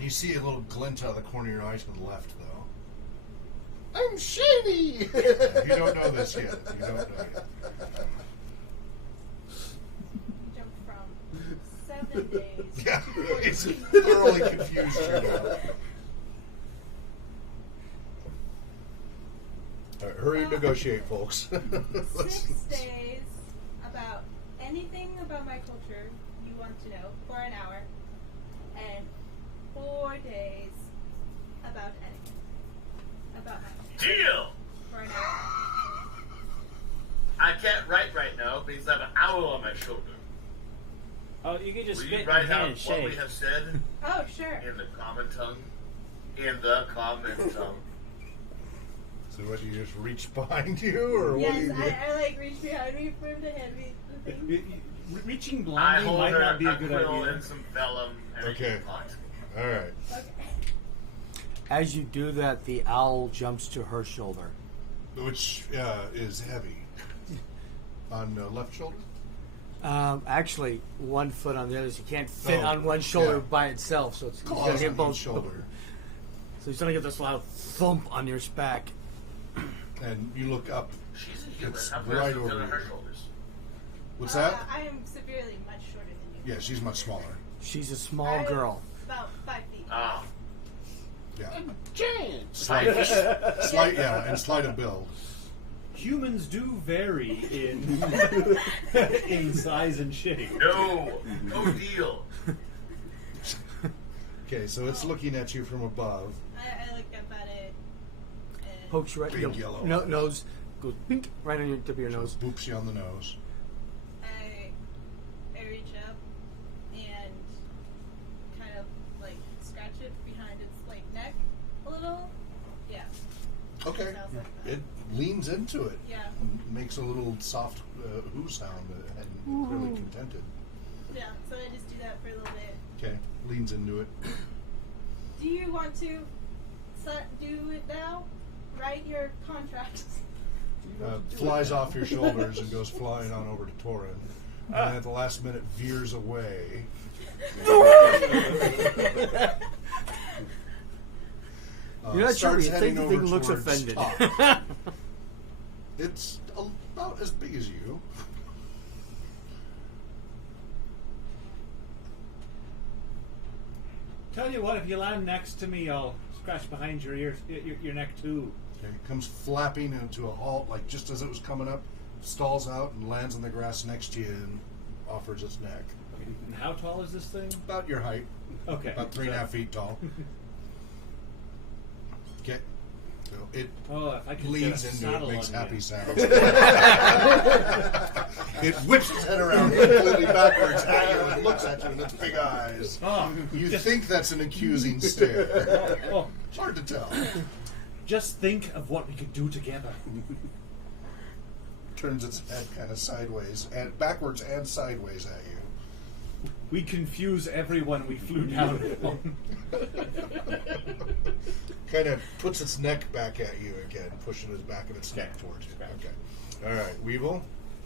You see a little glint out of the corner of your eyes to the left, though. I'm shady. Yeah, you don't know this yet. You don't know yet. Jump from 7 days. Yeah, it's thoroughly confused you now. All right, hurry and negotiate, folks. 6 days about anything about my culture you want to know for an hour, and 4 days about anything about my culture Deal! for an hour. I can't write right now because I have an owl on my shoulder. Oh, you can just Will spit you in write your out hand and what we shake. have said Oh sure. in the common tongue? In the common tongue. So what, you just reach behind you, or what do Yes, you do? I like reach behind me for him to hand me the thing. Reaching I blindly hold might her not be a a good quill idea. and some vellum and Okay. a pot. All right. Okay. As you do that, the owl jumps to her shoulder. Which is heavy. On the left shoulder? Actually, 1 foot on the other, so you can't fit Oh, on one shoulder yeah. by itself. So it's Claws gonna hit on both each shoulder. So he's gonna get this loud thump on your back. And you look up. She's a human. It's How right right over on her you. shoulders? What's that? I am severely much shorter than you. Yeah, she's much smaller. She's a small I'm girl. About 5 feet. Ah. Yeah. Giant. Slight, and slight of build. Humans do vary in in size and shape. No. No deal. Okay, so it's looking at you from above. I looked up at it. And Pokes you right Big your yellow. nose, goes pink right on your tip of your So nose. it boops you on the nose. I reach up and kind of like scratch it behind its like neck a little. Yeah. Okay. Sounds like that. It leans into it. Yeah. Makes a little soft whoo sound and clearly contented. Yeah. So I just do that for a little bit. Okay. Leans into it. Do you want to do it now? Write your contract. Flies off your shoulders and goes flying on over to Torin. And then at the last minute veers away. You're not sure, but Starts you heading think the over thing looks towards offended. Top. It's about as big as you. Tell you what, if you land next to me, I'll scratch behind your ears, your neck too. Okay, it comes flapping into a halt, like just as it was coming up, stalls out and lands on the grass next to you and offers its neck. And how tall is this thing? About your height. Okay. About 3.5 feet tall. Okay. So it Oh, if I could leans get a into it, saddle makes on happy you. sounds. It whips its head around completely backwards at you and looks at you with its big eyes. Oh, You think that's an accusing stare. oh, It's hard to tell. just think of what we could do together. Turns its head kind of sideways, and backwards and sideways at you. We confuse everyone we flew down on. Kind of puts its neck back at you again, pushing the back of its neck towards you. Okay. All right, Weevil.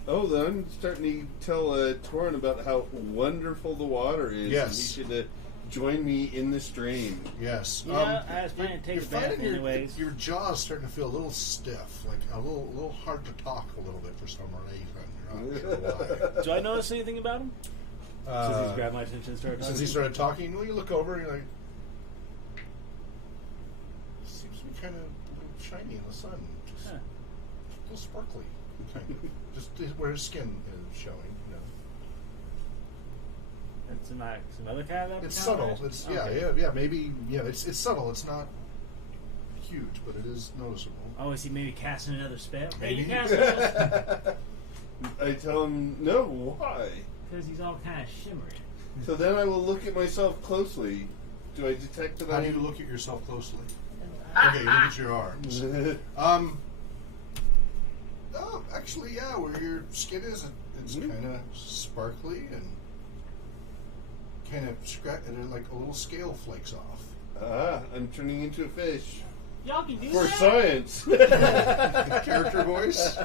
Oh, then I'm starting to tell Torin about how wonderful the water is. Yes. And he should join me in the stream. Yes. Yeah, I was planning to take you're a bath finding anyways. your jaw's starting to feel a little stiff, like a little hard to talk a little bit for some reason. You're not sure why. Do I notice anything about him? Since he's grabbed my attention and started talking. Since he started talking, well, you look over and you're like, seems to be kind of shiny in the sun, just Huh. a little sparkly, kind of. Just where his skin is showing. You know, That's some other kind of it's avatar? subtle. It's Okay. yeah, maybe It's subtle. It's not huge, but it is noticeable. Oh, is he maybe casting another spell? Hey, Maybe. you casting another I tell him, no, why? Because he's all kind of shimmery. So then I will look at myself closely. Do I detect that How do I'm... you look at yourself closely? Okay, you look at your arms. Oh, actually, yeah, where your skin is, it It's kind of sparkly and kind of like a little scale flakes off. I'm turning into a fish. Y'all can do For that. science. Character voice.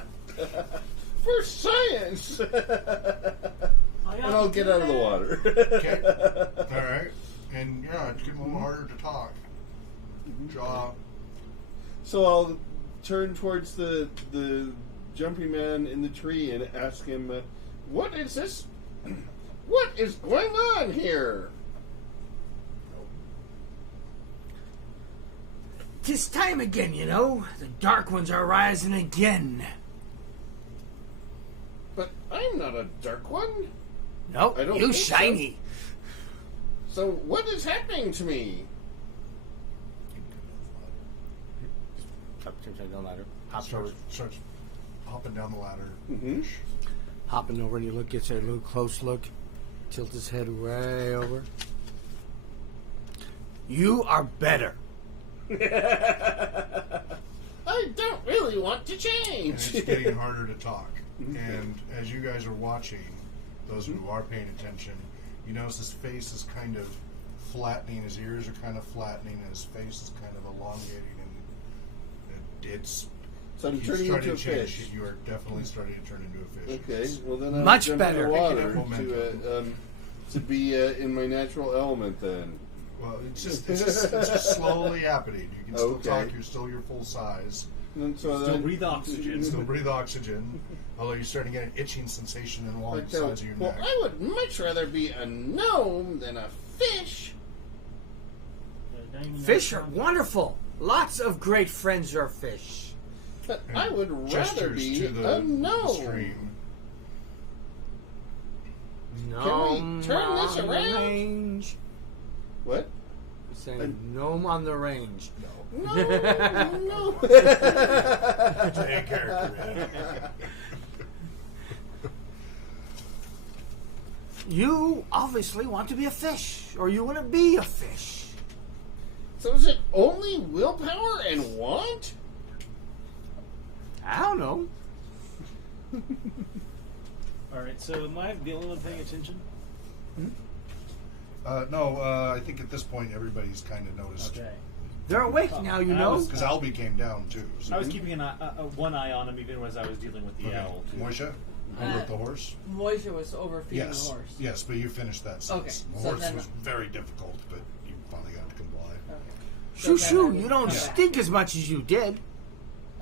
For science. And I'll get out of the water. Okay. All right. And yeah, it's getting a little harder to talk. Jaw. So I'll turn towards the jumping man in the tree and ask him, what is this? What is going on here? 'Tis time again, you know. The Dark Ones are rising again. But I'm not a dark one. No, I don't you think so. shiny. So what is happening to me? Turns down the ladder. Starts hopping down the ladder. Mm-hmm. Hopping over and you look, gets a little close look. Tilt his head way over. You are better. I don't really want to And change. it's getting harder to talk. And as you guys are watching, those who are paying attention, you notice his face is kind of flattening, his ears are kind of flattening, and his face is kind of elongating, and it's So I'm he's turning starting into a to change. fish. You are definitely starting to turn into a fish. Okay, well then I'll Much jump better. in the water Picking up momentum. to be in my natural element then. Well, it's just slowly happening. You can still Okay. talk. You're still your full size. And so Still then, breathe oxygen. Still breathe oxygen. Although you're starting to get an itching sensation along the sides of your well, neck. I would much rather be a gnome than a fish. Fish are wonderful. Lots of great friends are fish. But And I would rather gestures be to the a gnome. stream. Gnome turn this on the around? range. What? Saying gnome on the range. No. No, no. Take character, man. You obviously want to be a fish, or you want to be a fish. So is it only willpower and want? I don't know. Alright, so am I the only one paying attention? No, I think at this point everybody's kind of noticed. Okay. They're awake now, you know. Because Albie came down too. So. I was keeping one eye on him even as I was dealing with the owl. Too. Moisha, over at the horse? Moisha was overfeeding Yes. the horse. Yes, but you finished that sentence. Okay, The so horse then- was very difficult, but you finally got to comply. Okay. Shoo So then I shoo, would you don't come back. stink as much as you did.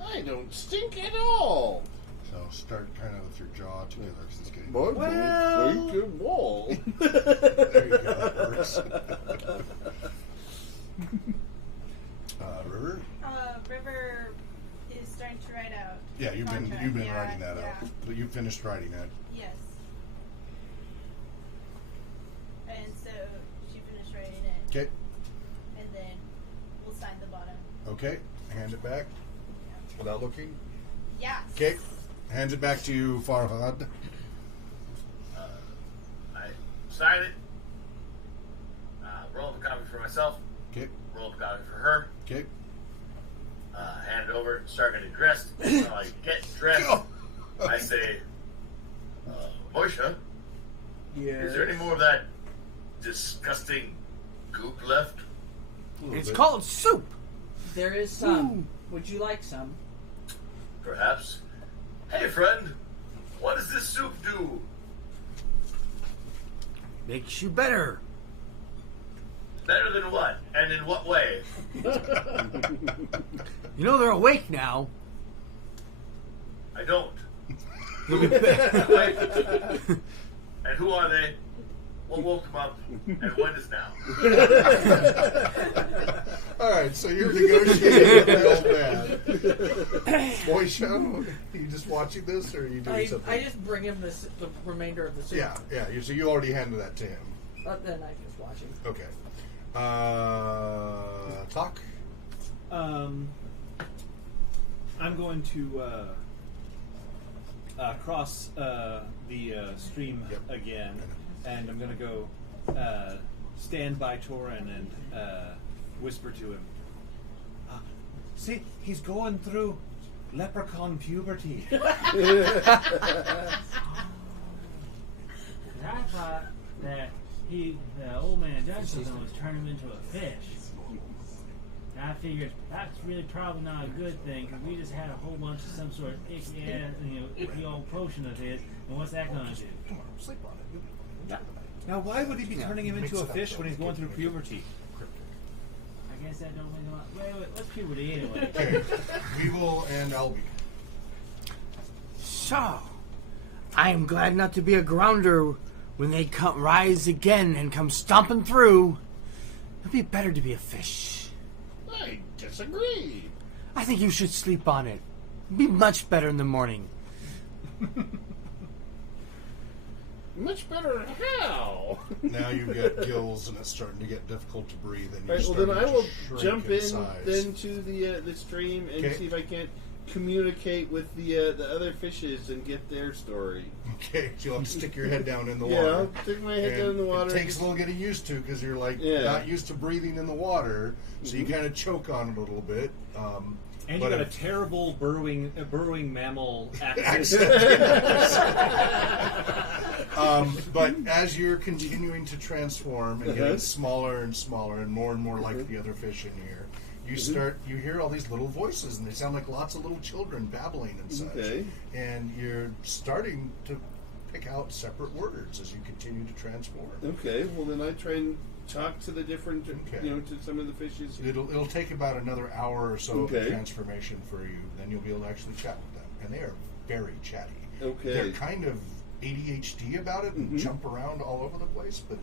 I don't stink at all. So start kind of with your jaw together because it's getting. My Well- bones make a wall. There you go. Horse. River? River is starting to write out. Yeah, you've been contract. writing that Yeah. out, but you finished writing that. Yes. And so she finished writing it, Okay. and then we'll sign the bottom. Okay. Hand it back without looking. Yes. Okay. Hands it back to you, Farhad. I sign it. Roll up a copy for myself. Okay. Roll up a copy for her. Okay. Hand it over. Start getting dressed. When I get dressed, I say, Moisha, is there any more of that disgusting goop left? It's called soup. There is some. Would you like some? Perhaps. Hey, friend, what does this soup do? Makes you better. Better than what? And in what way? You know they're awake now. I don't. You'll be better. And who are they? What woke them up? And when is now? All right, so you're negotiating with the old man. Moisha, are you just watching this, or are you doing something? I just bring him the remainder of the soup. Yeah, yeah. So you already handed that to him. Then I just watch him. Okay. Talk. I'm going to cross the stream Yep. again, and I'm going to go stand by Torin and whisper to him. See, he's going through leprechaun puberty. thought that the old man done something was turn him into a fish. And I figured that's really probably not a good thing because we just had a whole bunch of some sort of icky old potion of his. And what's that going to do? Now, why would he be turning him into a fish when he's going through puberty? I guess that don't make a lot. Wait, what's puberty anyway? Okay. Weevil and Albie. So, I am glad not to be a grounder when they rise again and come stomping through. It'd be better to be a fish. I disagree. I think you should sleep on it. It'd be much better in the morning. Much better how? Now you've got gills and it's starting to get difficult to breathe. And Right, well, then I will jump in size. then to the stream and Okay. see if I can't communicate with the other fishes and get their story. Okay, so you'll have to stick your head down in the Yeah, water. I'll stick my head down in the water. It takes a little getting used to because you're like Yeah. not used to breathing in the water, so you kind of choke on it a little bit. And but you got a if- terrible burrowing mammal accent. But as you're continuing to transform and getting smaller and smaller and more like the other fish in here, you hear all these little voices and they sound like lots of little children babbling and such. Okay. And you're starting to pick out separate words as you continue to transform. Okay, well then I try and talk to the different, Okay. to some of the fishes. It'll take about another hour or so Okay. of transformation for you. Then you'll be able to actually chat with them, and they are very chatty. Okay. They're kind of ADHD about it and jump around all over the place, but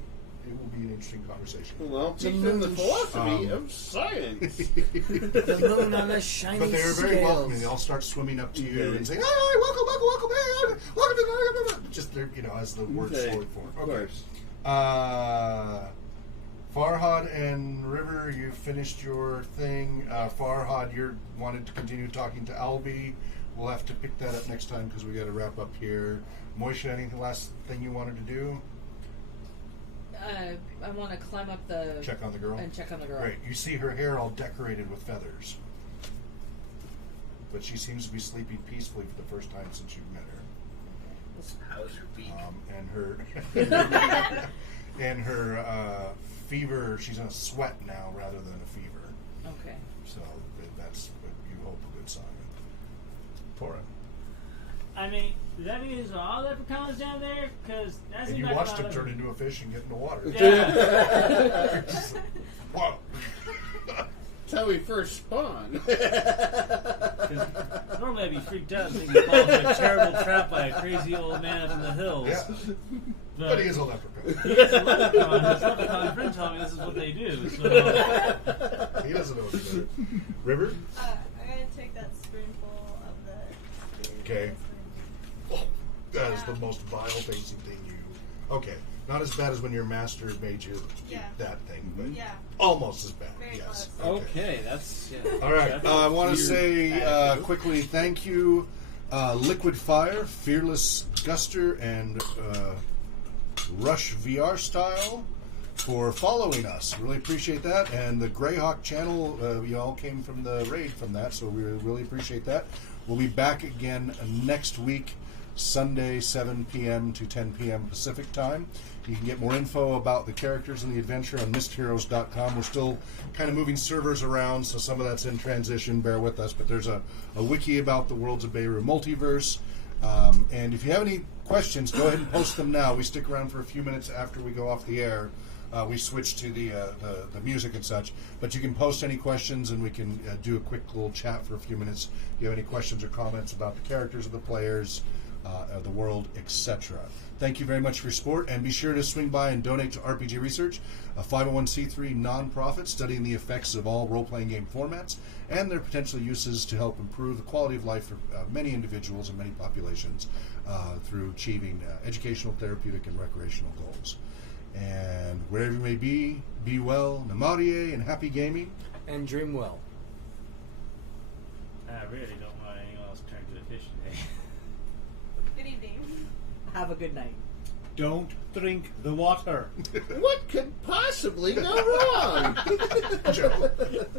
it will be an interesting conversation. Well, I'll teach them the philosophy of science. The moon on the shiny But they are very scales. welcoming. They all start swimming up to you Okay. and saying, "Hi, welcome, hey, welcome to just they're, as the words Okay. slowly form." Of course. Farhad and River, you finished your thing. Farhad, you wanted to continue talking to Albie. We'll have to pick that up next time because we got to wrap up here. Moisha, anything last thing you wanted to do? I want to climb up the... Check on the girl? And check on the girl. Great. You see her hair all decorated with feathers. But she seems to be sleeping peacefully for the first time since you've met her. How's your beak? And her fever, she's in a sweat now rather than a fever. Okay. So that's what you hope a good sign. Tora. I mean, does that mean there's all leprechauns down there? Because that And seems you like watched a lot him of- turn into a fish and get in the water. Yeah. Whoa. That's how we first spawn. Normally I'd be freaked out thinking you fall into a terrible trap by a crazy old man up in the hills. Yeah. But he is a leprechaun. He is a leprechaun. His leprechaun friend told me this is what they do. So He doesn't know what to do. River? I'm gonna take that spoonful of the. Okay. Oh, that is the most vile tasting thing you... Okay. Not as bad as when your master made you eat that thing, but Yeah. almost as bad. Very Yes. close. Okay, that's... Yeah. All right. That's I want to weird say attitude. quickly thank you, Liquid Fire, Fearless Guster, and Rush VR Style for following us. Really appreciate that. And the Greyhawk channel, we all came from the raid from that, so we really appreciate that. We'll be back again next week, Sunday, 7 p.m. to 10 p.m. Pacific time. You can get more info about the characters and the adventure on mistheroes.com. We're still kind of moving servers around, so some of that's in transition. Bear with us. But there's a wiki about the Worlds of Beirut multiverse. And if you have any questions, go ahead and post them now. We stick around for a few minutes after we go off the air. We switch to the music and such. But you can post any questions, and we can do a quick little chat for a few minutes. If you have any questions or comments about the characters of the players, the world, etc. Thank you very much for your support, and be sure to swing by and donate to RPG Research, a 501c3 nonprofit studying the effects of all role-playing game formats and their potential uses to help improve the quality of life for many individuals and many populations through achieving educational, therapeutic, and recreational goals. And wherever you may be well, namarie, and happy gaming. And dream well. I really don't want anyone else turn to a fish today. Good evening. Have a good night. Don't drink the water. What could possibly go wrong? Joe.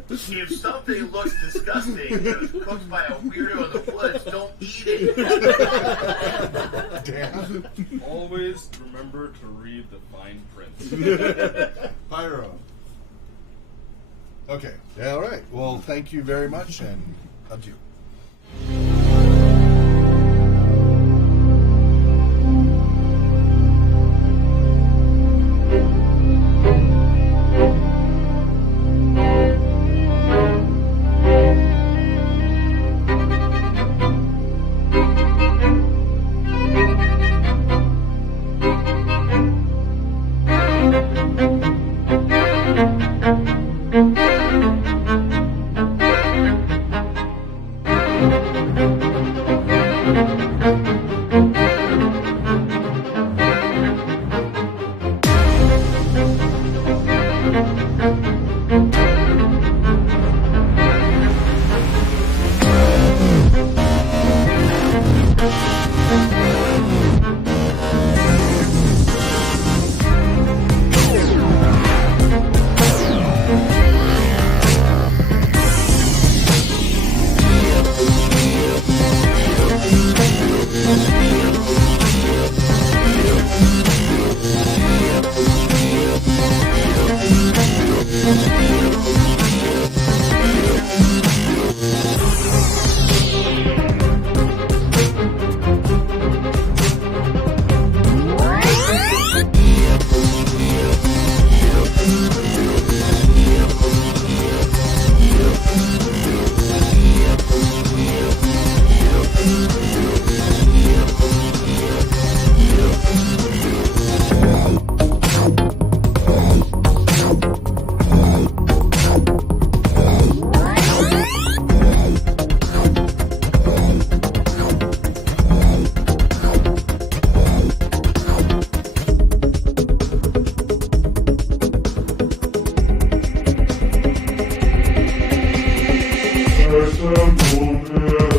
If something looks disgusting and it was cooked by a weirdo in the woods, don't eat it. Dan. Always remember to read the fine print. Pyro. Okay. Yeah, all right. Well, thank you very much, and adieu. There's a moon